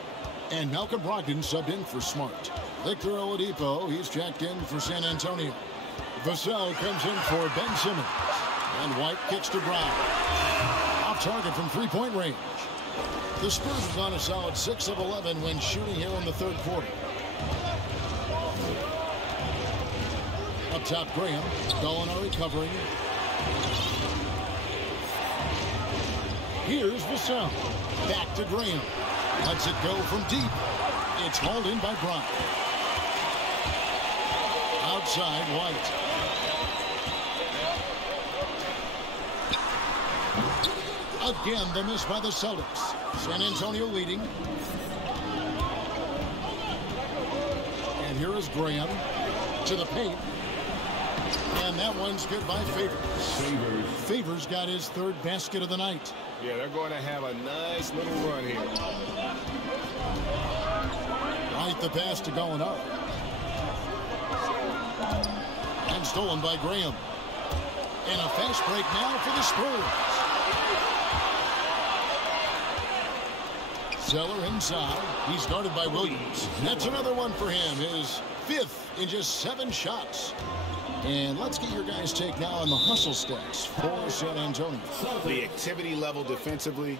And Malcolm Brogdon subbed in for Smart. Victor Oladipo, he's checked in for San Antonio. Vassell comes in for Ben Simmons. And White kicks to Brown. Off target from three-point range. The Spurs have gone a solid 6 of 11 when shooting here in the third quarter. Up top, Graham. Gallinari covering. Here's Vassell. Back to Graham. Lets it go from deep. It's hauled in by Bryant. Outside White. Again, the miss by the Celtics. San Antonio leading. And here is Graham to the paint. And that one's good by Favors. Favors got his third basket of the night. Yeah, they're going to have a nice little run here. Right, the pass to Gallinari. And stolen by Graham. And a fast break now for the Spurs. Zeller inside. He's guarded by Williams. That's another one for him. His fifth in just 7 shots. And let's get your guys' take now on the hustle stats for San Antonio. The activity level defensively,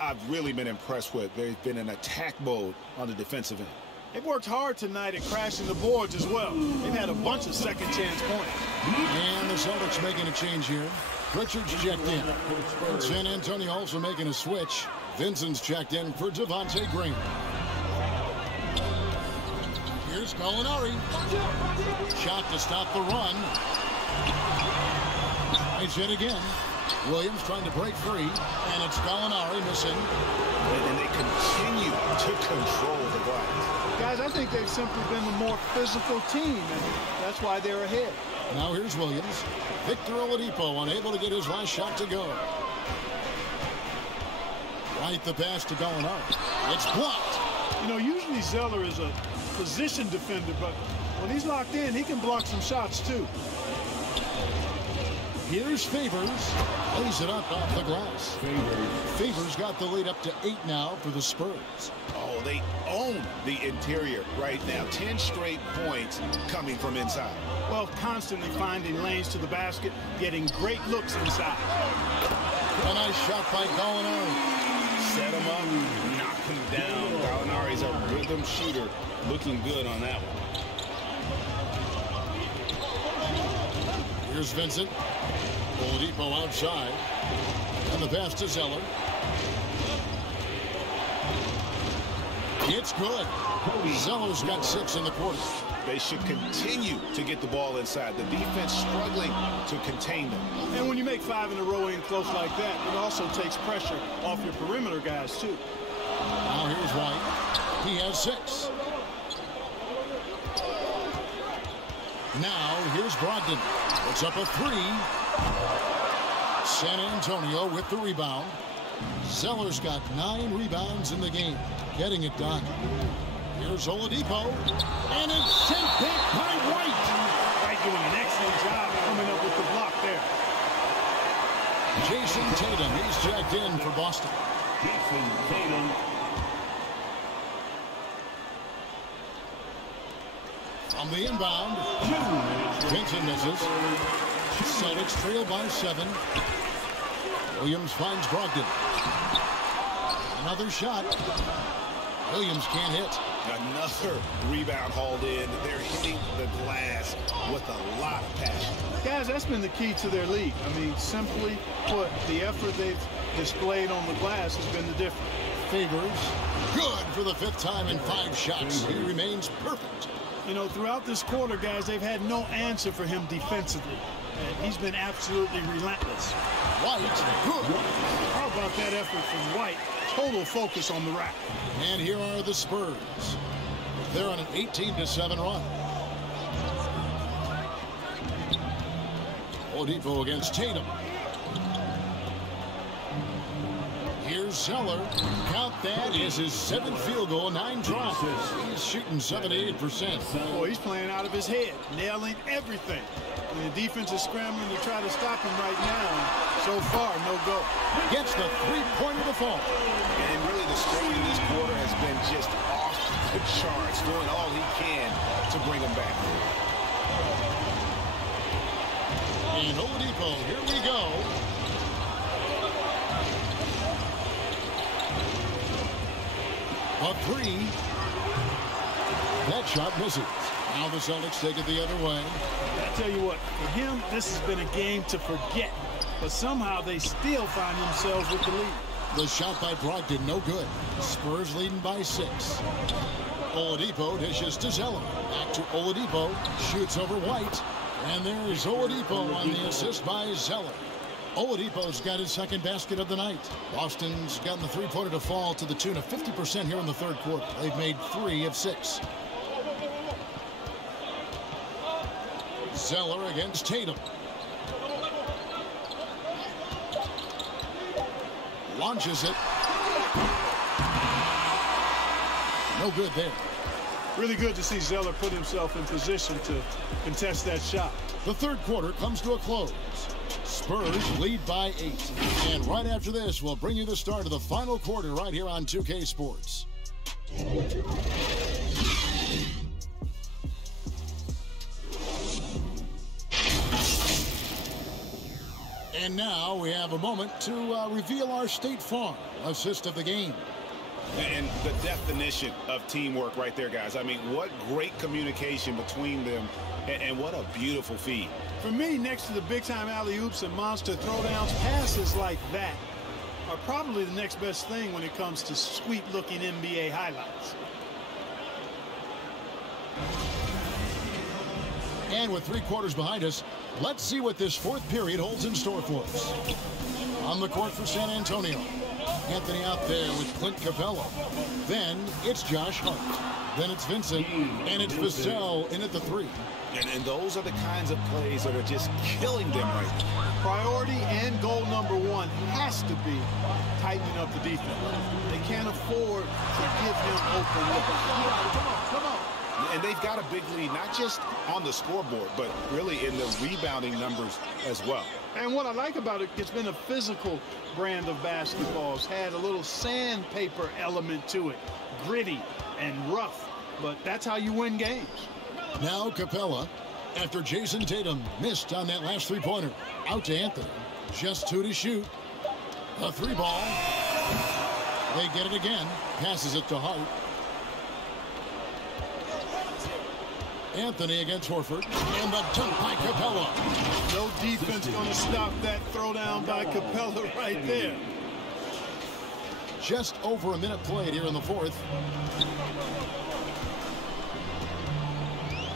I've really been impressed with. They've been in attack mode on the defensive end. They've worked hard tonight at crashing the boards as well. They've had a bunch of second chance points. And the Celtics making a change here. Pritchard's checked in. And San Antonio also making a switch. Vincent's checked in for Devontae Graham. Here's Gallinari. Shot to stop the run. Nice hit again. Williams trying to break free. And it's Gallinari missing. And they continue to control the glass. Guys, I think they've simply been the more physical team, and that's why they're ahead. Now here's Williams. Victor Oladipo unable to get his last shot to go. Right, the pass to Gallinari. It's blocked. You know, usually Zeller is a position defender, but when he's locked in, he can block some shots too. Here's Favors. Lays it up off the glass. Favors got the lead up to 8 now for the Spurs. Oh, they own the interior right now. 10 straight points coming from inside. Well, constantly finding lanes to the basket, getting great looks inside. A nice shot by Gallinari. Set him up, knock him down. Gallinari's a rhythm shooter. Looking good on that one. Here's Vincent. Oladipo outside. And the pass to Zeller. It's good. Zeller's got 6 in the quarter. They should continue to get the ball inside. The defense struggling to contain them. And when you make 5 in a row in close like that, it also takes pressure off your perimeter guys, too. Now here's White. He has 6. Now here's Brogdon. It's up a 3. San Antonio with the rebound. Zeller's got 9 rebounds in the game. Getting it done. Here's Oladipo. And it's sent back by White. White doing an excellent job coming up with the block there. Jason Tatum, he's checked in for Boston. Jason Tatum. On the inbound. Vincent misses. Celtics trail by 7. Williams finds Brogdon. Another shot. Williams can't hit. Another rebound hauled in. They're hitting the glass with a lot of passion. Guys, that's been the key to their lead. I mean, simply put, the effort they've displayed on the glass has been the difference. Favors. Good for the 5th time in 5 shots. He remains perfect. You know, throughout this quarter, guys, they've had no answer for him defensively. And he's been absolutely relentless. White, good. How about that effort from White? Total focus on the rack. And here are the Spurs. They're on an 18-7 run. Oladipo against Tatum. Here's Zeller. Count that is his 7th field goal, 9 drops. He's shooting 78%. Oh, he's playing out of his head, nailing everything. And the defense is scrambling to try to stop him right now. So far, no go. Gets the 3-pointer to fall. And really the scoring this quarter has been just off the charts, doing all he can to bring them back. And Oladipo, here we go. A 3. That shot misses. Now the Celtics take it the other way. I tell you what, for him, this has been a game to forget. But somehow they still find themselves with the lead. The shot by Brogdon, no good. Spurs leading by 6. Oladipo dishes to Zeller. Back to Oladipo. Shoots over White. And there's Oladipo on the assist by Zeller. Oladipo's got his second basket of the night. Boston's gotten the three-pointer to fall to the tune of 50% here in the third quarter. They've made 3 of 6. Zeller against Tatum. Launches it. No good there. Really good to see Zeller put himself in position to contest that shot. The third quarter comes to a close. Spurs lead by 8. And right after this, we'll bring you the start of the final quarter right here on 2K Sports. And now we have a moment to reveal our State Farm assist of the game. And the definition of teamwork right there, guys. I mean, what great communication between them, and what a beautiful feed. For me, next to the big-time alley-oops and monster throwdowns, passes like that are probably the next best thing when it comes to sweet-looking NBA highlights. And with 3 quarters behind us, let's see what this fourth period holds in store for us. On the court for San Antonio, Anthony out there with Clint Capella. Then it's Josh Hart. Then it's Vincent, and it's Vassell in at the 3. And those are the kinds of plays that are just killing them right now. Priority and goal number 1 has to be tightening up the defense. They can't afford to give him open looks. Come on. And they've got a big lead, not just on the scoreboard, but really in the rebounding numbers as well. And what I like about it, it's been a physical brand of basketball. It's had a little sandpaper element to it, gritty and rough, but that's how you win games. Now Capella, after Jason Tatum missed on that last three-pointer. Out to Anthony. Just 2 to shoot. A 3-ball. They get it again. Passes it to Hart. Anthony against Horford. And the dunk by Capella. No defense going to stop that throwdown by Capella right there. Just over a minute played here in the fourth.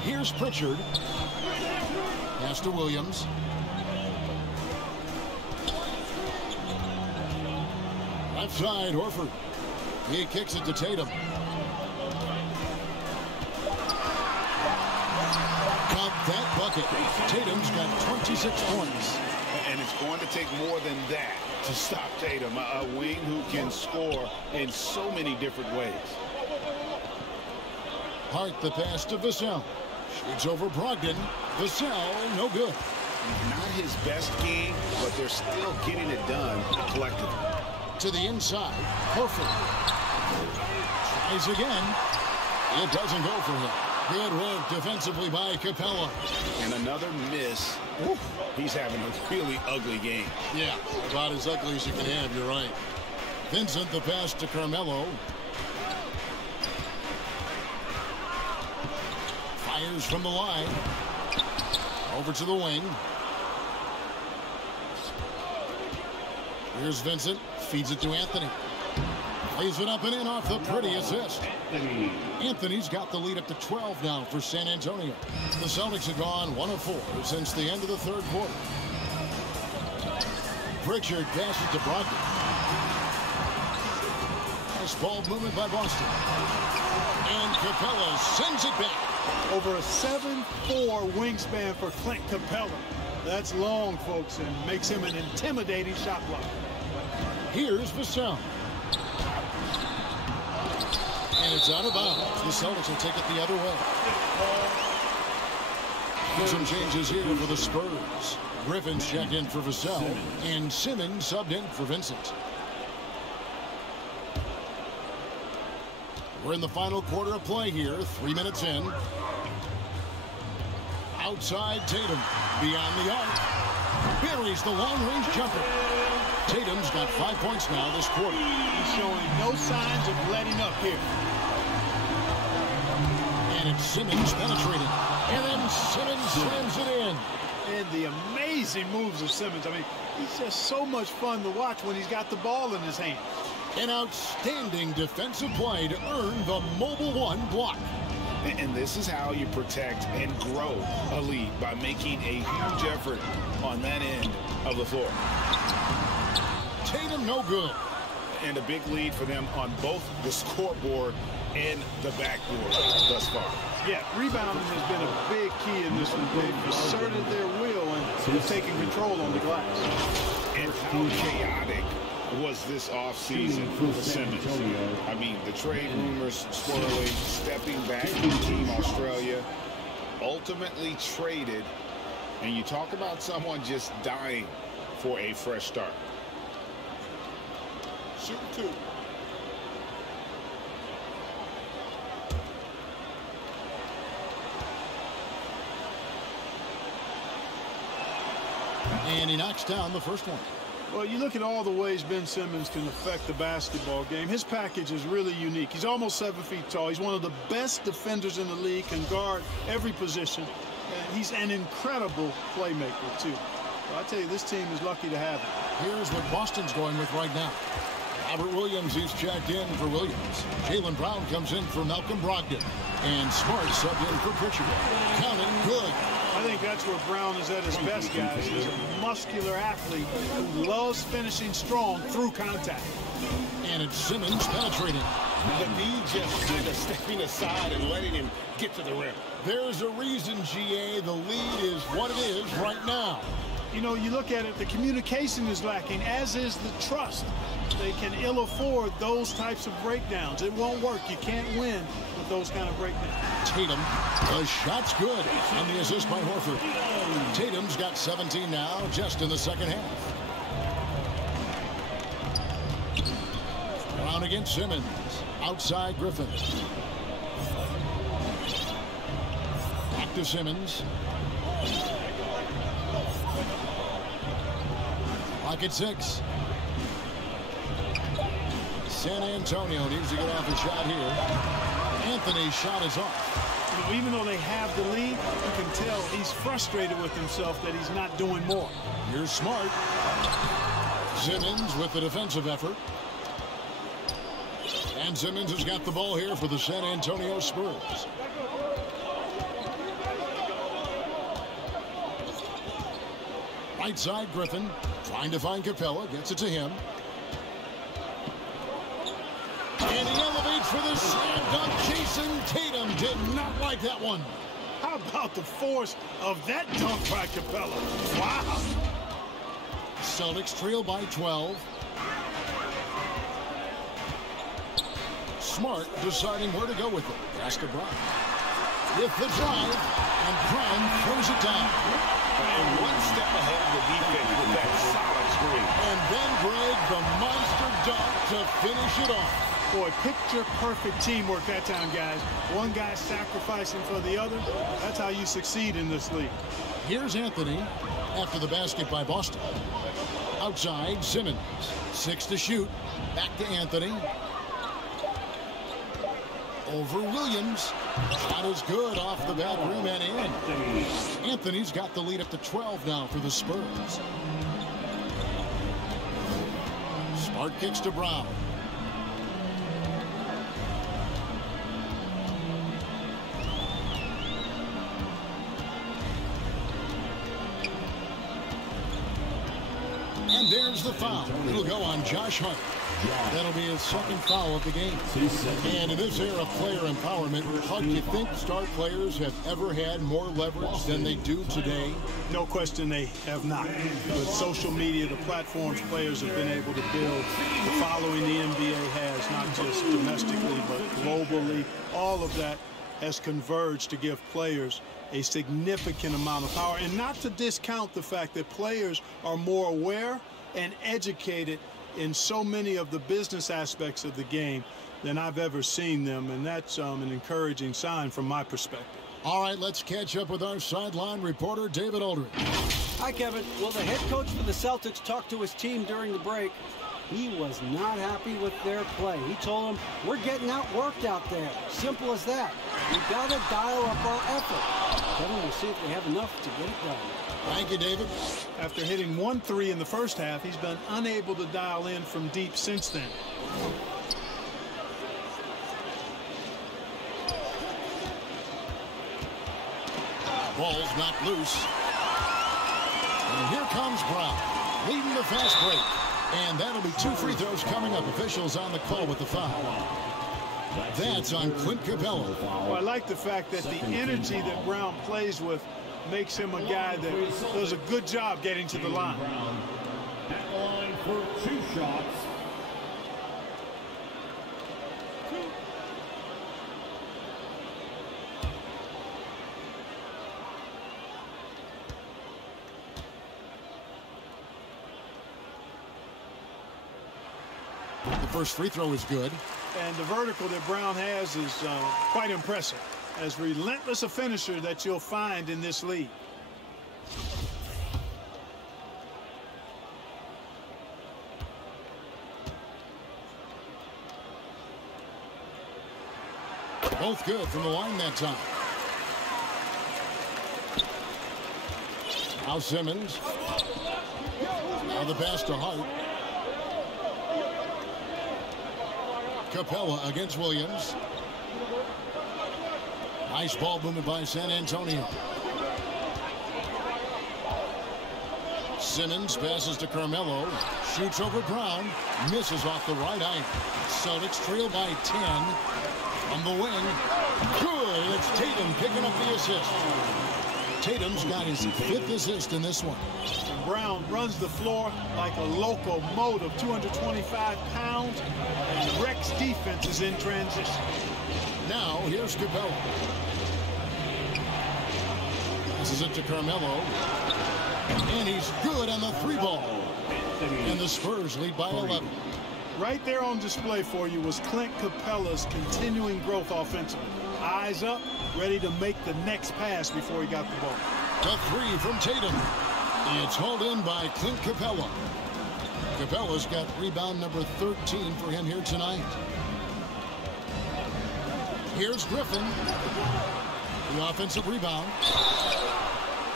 Here's Pritchard. Pass to Williams. Left side, Horford. He kicks it to Tatum. Got that bucket. Tatum's got 26 points. And it's going to take more than that to stop Tatum, a wing who can score in so many different ways. Hart the pass to Vassell. Shoots over Brogdon. Vassell, no good. Not his best game, but they're still getting it done collectively. To the inside, Horford. Tries again. It doesn't go for him. Good work defensively by Capella. And another miss. Oof. He's having a really ugly game. Yeah, about as ugly as you can have, you're right. Vincent the pass to Carmelo. Fires from the line. Over to the wing. Here's Vincent. Feeds it to Anthony. Plays it up and in off the pretty assist. Anthony's got the lead up to 12 now for San Antonio. The Celtics have gone 1 of 4 since the end of the third quarter. Pritchard passes to Brogdon. Nice ball movement by Boston. And Capella sends it back. Over a 7'4" wingspan for Clint Capella. That's long, folks, and makes him an intimidating shot blocker. Here's Vassell. And it's out of bounds. The Celtics will take it the other way. Some changes here for the Spurs. Griffin's checked in for Vassell, and Simmons subbed in for Vincent. We're in the final quarter of play here, 3 minutes in. Outside Tatum, beyond the arc. Buries the long-range jumper. Tatum's got 5 points now this quarter. He's showing no signs of letting up here. And it's Simmons penetrating. And then Simmons slams it in. And the amazing moves of Simmons. I mean, he's just so much fun to watch when he's got the ball in his hand. An outstanding defensive play to earn the Mobile One block. And this is how you protect and grow a lead, by making a huge effort on that end of the floor. Tatum, no good. And a big lead for them on both the scoreboard and the backboard thus far. Yeah, rebounding has been a big key in this one. They've asserted their will and taken control on the glass. And how chaotic was this offseason for Simmons? I mean, the trade rumors swirling, stepping back from Team Australia, ultimately traded, and you talk about someone just dying for a fresh start. Shoot two. And he knocks down the first one. Well, you look at all the ways Ben Simmons can affect the basketball game. His package is really unique. He's almost 7 feet tall. He's one of the best defenders in the league, can guard every position. And he's an incredible playmaker, too. So I tell you, this team is lucky to have him. Here's what Boston's going with right now. Robert Williams is checked in for Williams. Jaylen Brown comes in for Malcolm Brogdon. And Smart subbed in for Pritchard. Counting good. I think that's where Brown is at his best, guys. He's a muscular athlete who loves finishing strong through contact. And it's Simmons penetrating. The D just kind of stepping aside and letting him get to the rim. There's a reason, GA, the lead is what it is right now. You know, you look at it, the communication is lacking, as is the trust. They can ill afford those types of breakdowns. It won't work. You can't win with those kind of breakdowns. Tatum, the shot's good on the assist by Horford. Tatum's got 17 now, just in the second half. Brown against Simmons. Outside Griffin. Back to Simmons. Clock at 6. San Antonio needs to get off a shot here. Anthony's shot is off. You know, even though they have the lead, you can tell he's frustrated with himself that he's not doing more. Here's Smart. Simmons with the defensive effort. And Simmons has got the ball here for the San Antonio Spurs. Right side, Griffin trying to find Capella, gets it to him. And he elevates for the slam dunk. Jason Tatum did not like that one. How about the force of that dunk by Capella? Wow. Celtics trail by 12. Smart deciding where to go with it. Pass to Brown. With the drive, and Brown throws it down. And one step ahead of the defense with that solid screen. And then Greg, the monster dunk to finish it off. Boy, picture-perfect teamwork that time, guys. One guy sacrificing for the other. That's how you succeed in this league. Here's Anthony after the basket by Boston. Outside, Simmons. 6 to shoot. Back to Anthony. Over Williams. Shot is good off the back rim and in. Anthony's got the lead up to 12 now for the Spurs. Smart kicks to Brown. And there's the foul. It'll go on Josh Hart. That'll be his second foul of the game. And in this era of player empowerment, Huck, you think star players have ever had more leverage than they do today? No question they have not. With social media, the platforms players have been able to build, the following the NBA has, not just domestically, but globally, all of that has converged to give players a significant amount of power. And not to discount the fact that players are more aware and educated in so many of the business aspects of the game than I've ever seen them, and that's an encouraging sign from my perspective. All right, let's catch up with our sideline reporter, David Aldridge. Hi, Kevin. Well, the head coach for the Celtics talked to his team during the break. He was not happy with their play. He told them, we're getting outworked out there. Simple as that. We've got to dial up our effort. Kevin, we'll see if they have enough to get it done. Thank you, David. After hitting 1-3 in the first half, he's been unable to dial in from deep since then. Ball's knocked loose. And here comes Brown, leading the fast break. And that'll be 2 free throws coming up. Officials on the call with the foul. That's on Clint Capella. Well, I like the fact that the energy that Brown plays with makes him a guy that does a good job getting to the line. At line for 2 shots. The first free throw is good. And the vertical that Brown has is quite impressive. As relentless a finisher that you'll find in this league. Both good from the line that time. Now Simmons. Now the pass to Hart. Capella against Williams. Nice ball movement by San Antonio. Simmons passes to Carmelo. Shoots over Brown. Misses off the right eye. Celtics trail by 10. On the wing. Good. It's Tatum picking up the assist. Tatum's got his 5th assist in this one. Brown runs the floor like a locomotive, 225 pounds, and Rex defense is in transition. Now, here's Capella. This is it to Carmelo. And he's good on the 3 ball. And the Spurs lead by 11. Right there on display for you was Clint Capella's continuing growth offensively. Eyes up, ready to make the next pass before he got the ball. The 3 from Tatum. It's hauled in by Clint Capella. Capella's got rebound number 13 for him here tonight. Here's Griffin. The offensive rebound.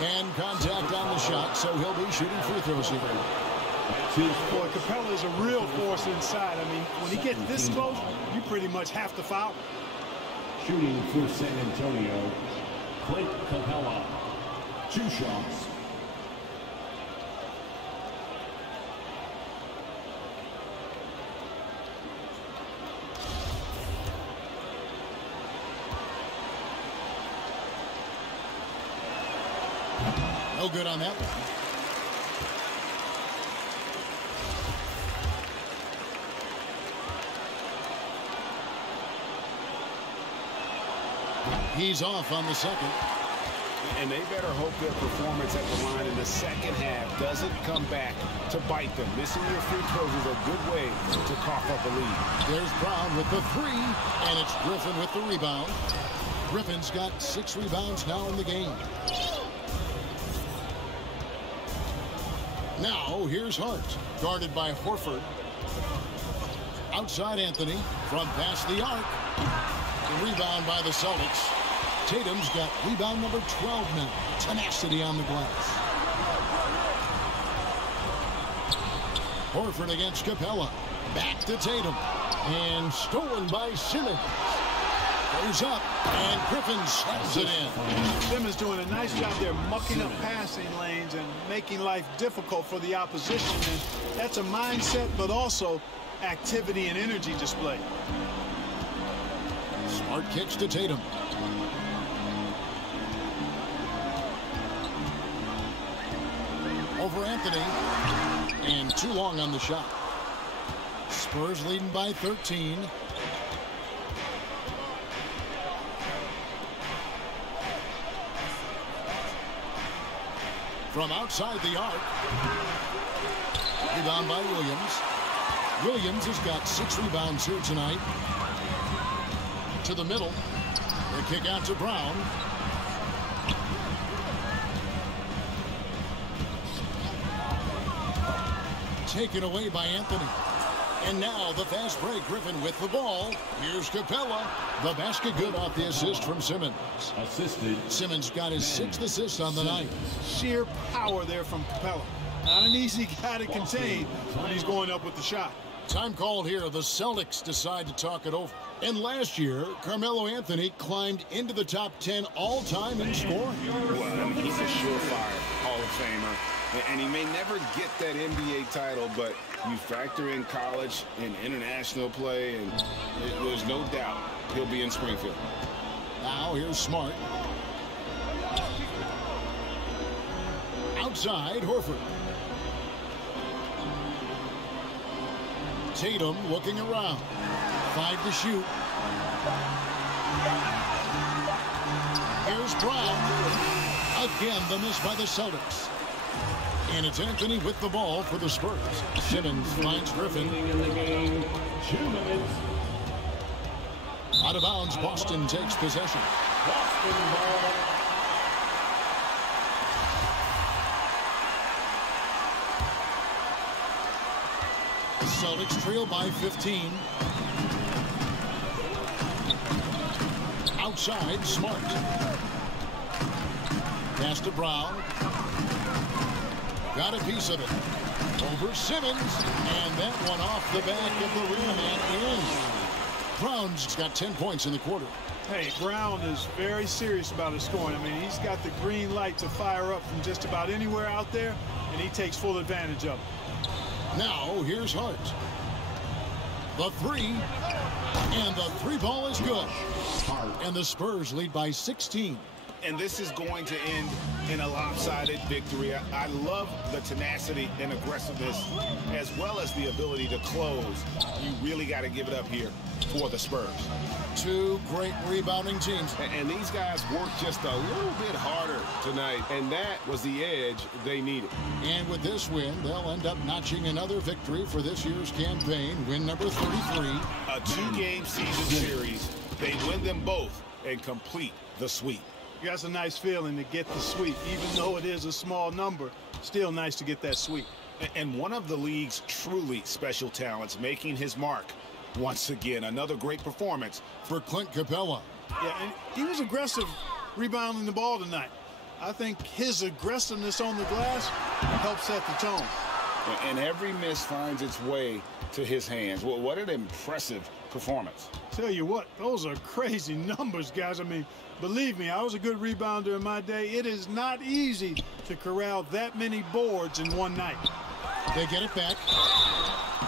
And contact on the shot, so he'll be shooting free throws here. Boy, Capella is a real force inside. I mean, when he gets this close, you pretty much have to foul. Shooting for San Antonio, Clint Capella. 2 shots. No good on that one. He's off on the second. And they better hope their performance at the line in the second half doesn't come back to bite them. Missing your free throws is a good way to cough up a lead. There's Brown with the 3, and it's Griffin with the rebound. Griffin's got 6 rebounds now in the game. Now, here's Hart, guarded by Horford. Outside Anthony, from past the arc. The rebound by the Celtics. Tatum's got rebound number 12 now. Tenacity on the glass. Horford against Capella. Back to Tatum. And stolen by Simmons. Goes up, and Griffin slams it in. Simmons doing a nice job there mucking up passing lanes and making life difficult for the opposition. And that's a mindset, but also activity and energy display. Smart kicks to Tatum. Over Anthony. And too long on the shot. Spurs leading by 13. From outside the arc. Rebound by Williams. Williams has got 6 rebounds here tonight. To the middle. The kick out to Brown. Taken away by Anthony. And now the fast break. Griffin with the ball. Here's Capella. The basket good off the assist from Simmons. Assisted. Simmons got his 6th assist on the night. Sheer power there from Capella. Not an easy guy to contain when he's going up with the shot. Time called here. The Celtics decide to talk it over. And last year, Carmelo Anthony climbed into the top 10 all-time in scoring. Well, he's a surefire Hall of Famer. And he may never get that NBA title, but You factor in college and international play, and there's no doubt he'll be in Springfield. Now here's Smart. Outside, Horford. Tatum looking around. 5 to shoot. Here's Brown. Again, the miss by the Celtics. And it's Anthony with the ball for the Spurs. Simmons finds Griffin. Out of bounds, Boston takes possession. The Celtics trail by 15. Outside, Smart. Pass to Brown. Got a piece of it. Over Simmons. And that one off the back of the rim and in. Brown's got 10 points in the quarter. Hey, Brown is very serious about his scoring. I mean, he's got the green light to fire up from just about anywhere out there, and he takes full advantage of it. Now, here's Hart. The three. And the three ball is good. And the Spurs lead by 16. And this is going to end in a lopsided victory. I love the tenacity and aggressiveness, as well as the ability to close. You really got to give it up here for the Spurs. Two great rebounding teams. And these guys worked just a little bit harder tonight, and that was the edge they needed. And with this win, they'll end up notching another victory for this year's campaign, win number 33. A two-game season series. They win them both and complete the sweep. That's a nice feeling to get the sweep. Even though it is a small number, still nice to get that sweep. And one of the league's truly special talents making his mark. Once again, another great performance for Clint Capella. Yeah, and he was aggressive rebounding the ball tonight. I think his aggressiveness on the glass helps set the tone. And every miss finds its way to his hands. Well, what an impressive performance. Tell you what, those are crazy numbers, guys. I mean, believe me, I was a good rebounder in my day. It is not easy to corral that many boards in one night. They get it back.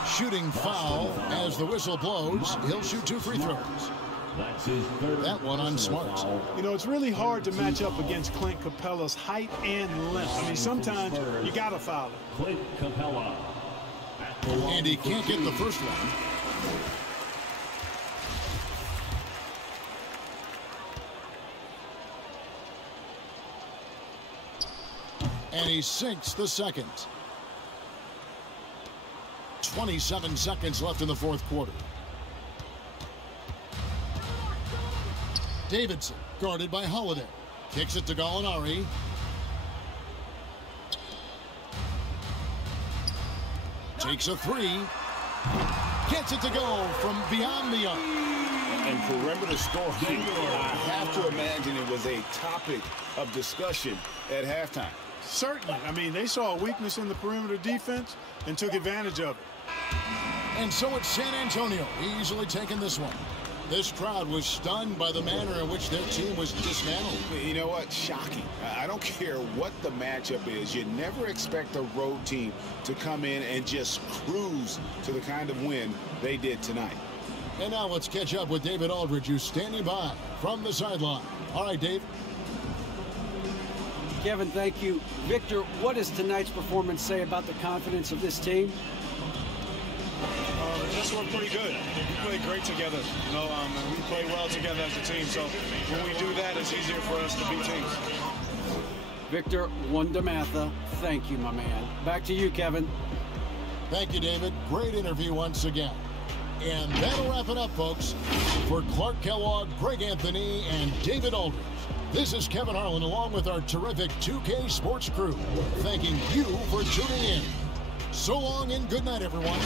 Shooting foul as the whistle blows. He'll shoot 2 free throws. That's his third. That one on Smart. You know, it's really hard to match up against Clint Capella's height and length. I mean, sometimes you got to foul him. Clint Capella. And he can't get the first one. And he sinks the second. 27 seconds left in the fourth quarter. Davidson, guarded by Holiday. Kicks it to Gallinari. Takes a three. Gets it to go from beyond the arc. And perimeter scoring, I have to imagine it was a topic of discussion at halftime. Certainly. I mean, they saw a weakness in the perimeter defense and took advantage of it. And so it's San Antonio easily taking this one. This crowd was stunned by the manner in which their team was dismantled. You know what? Shocking. I don't care what the matchup is. You never expect a road team to come in and just cruise to the kind of win they did tonight. And now let's catch up with David Aldridge, who's standing by from the sideline. All right, Dave. Kevin, thank you. Victor, what does tonight's performance say about the confidence of this team? Just we're pretty good. We play great together. You know, we play well together as a team. So when we do that, it's easier for us to beat teams. Victor Wondermatha, thank you, my man. Back to you, Kevin. Thank you, David. Great interview once again. And that'll wrap it up, folks. For Clark Kellogg, Greg Anthony, and David Aldridge, this is Kevin Harlan along with our terrific 2K Sports crew, thanking you for tuning in. So long and good night, everyone.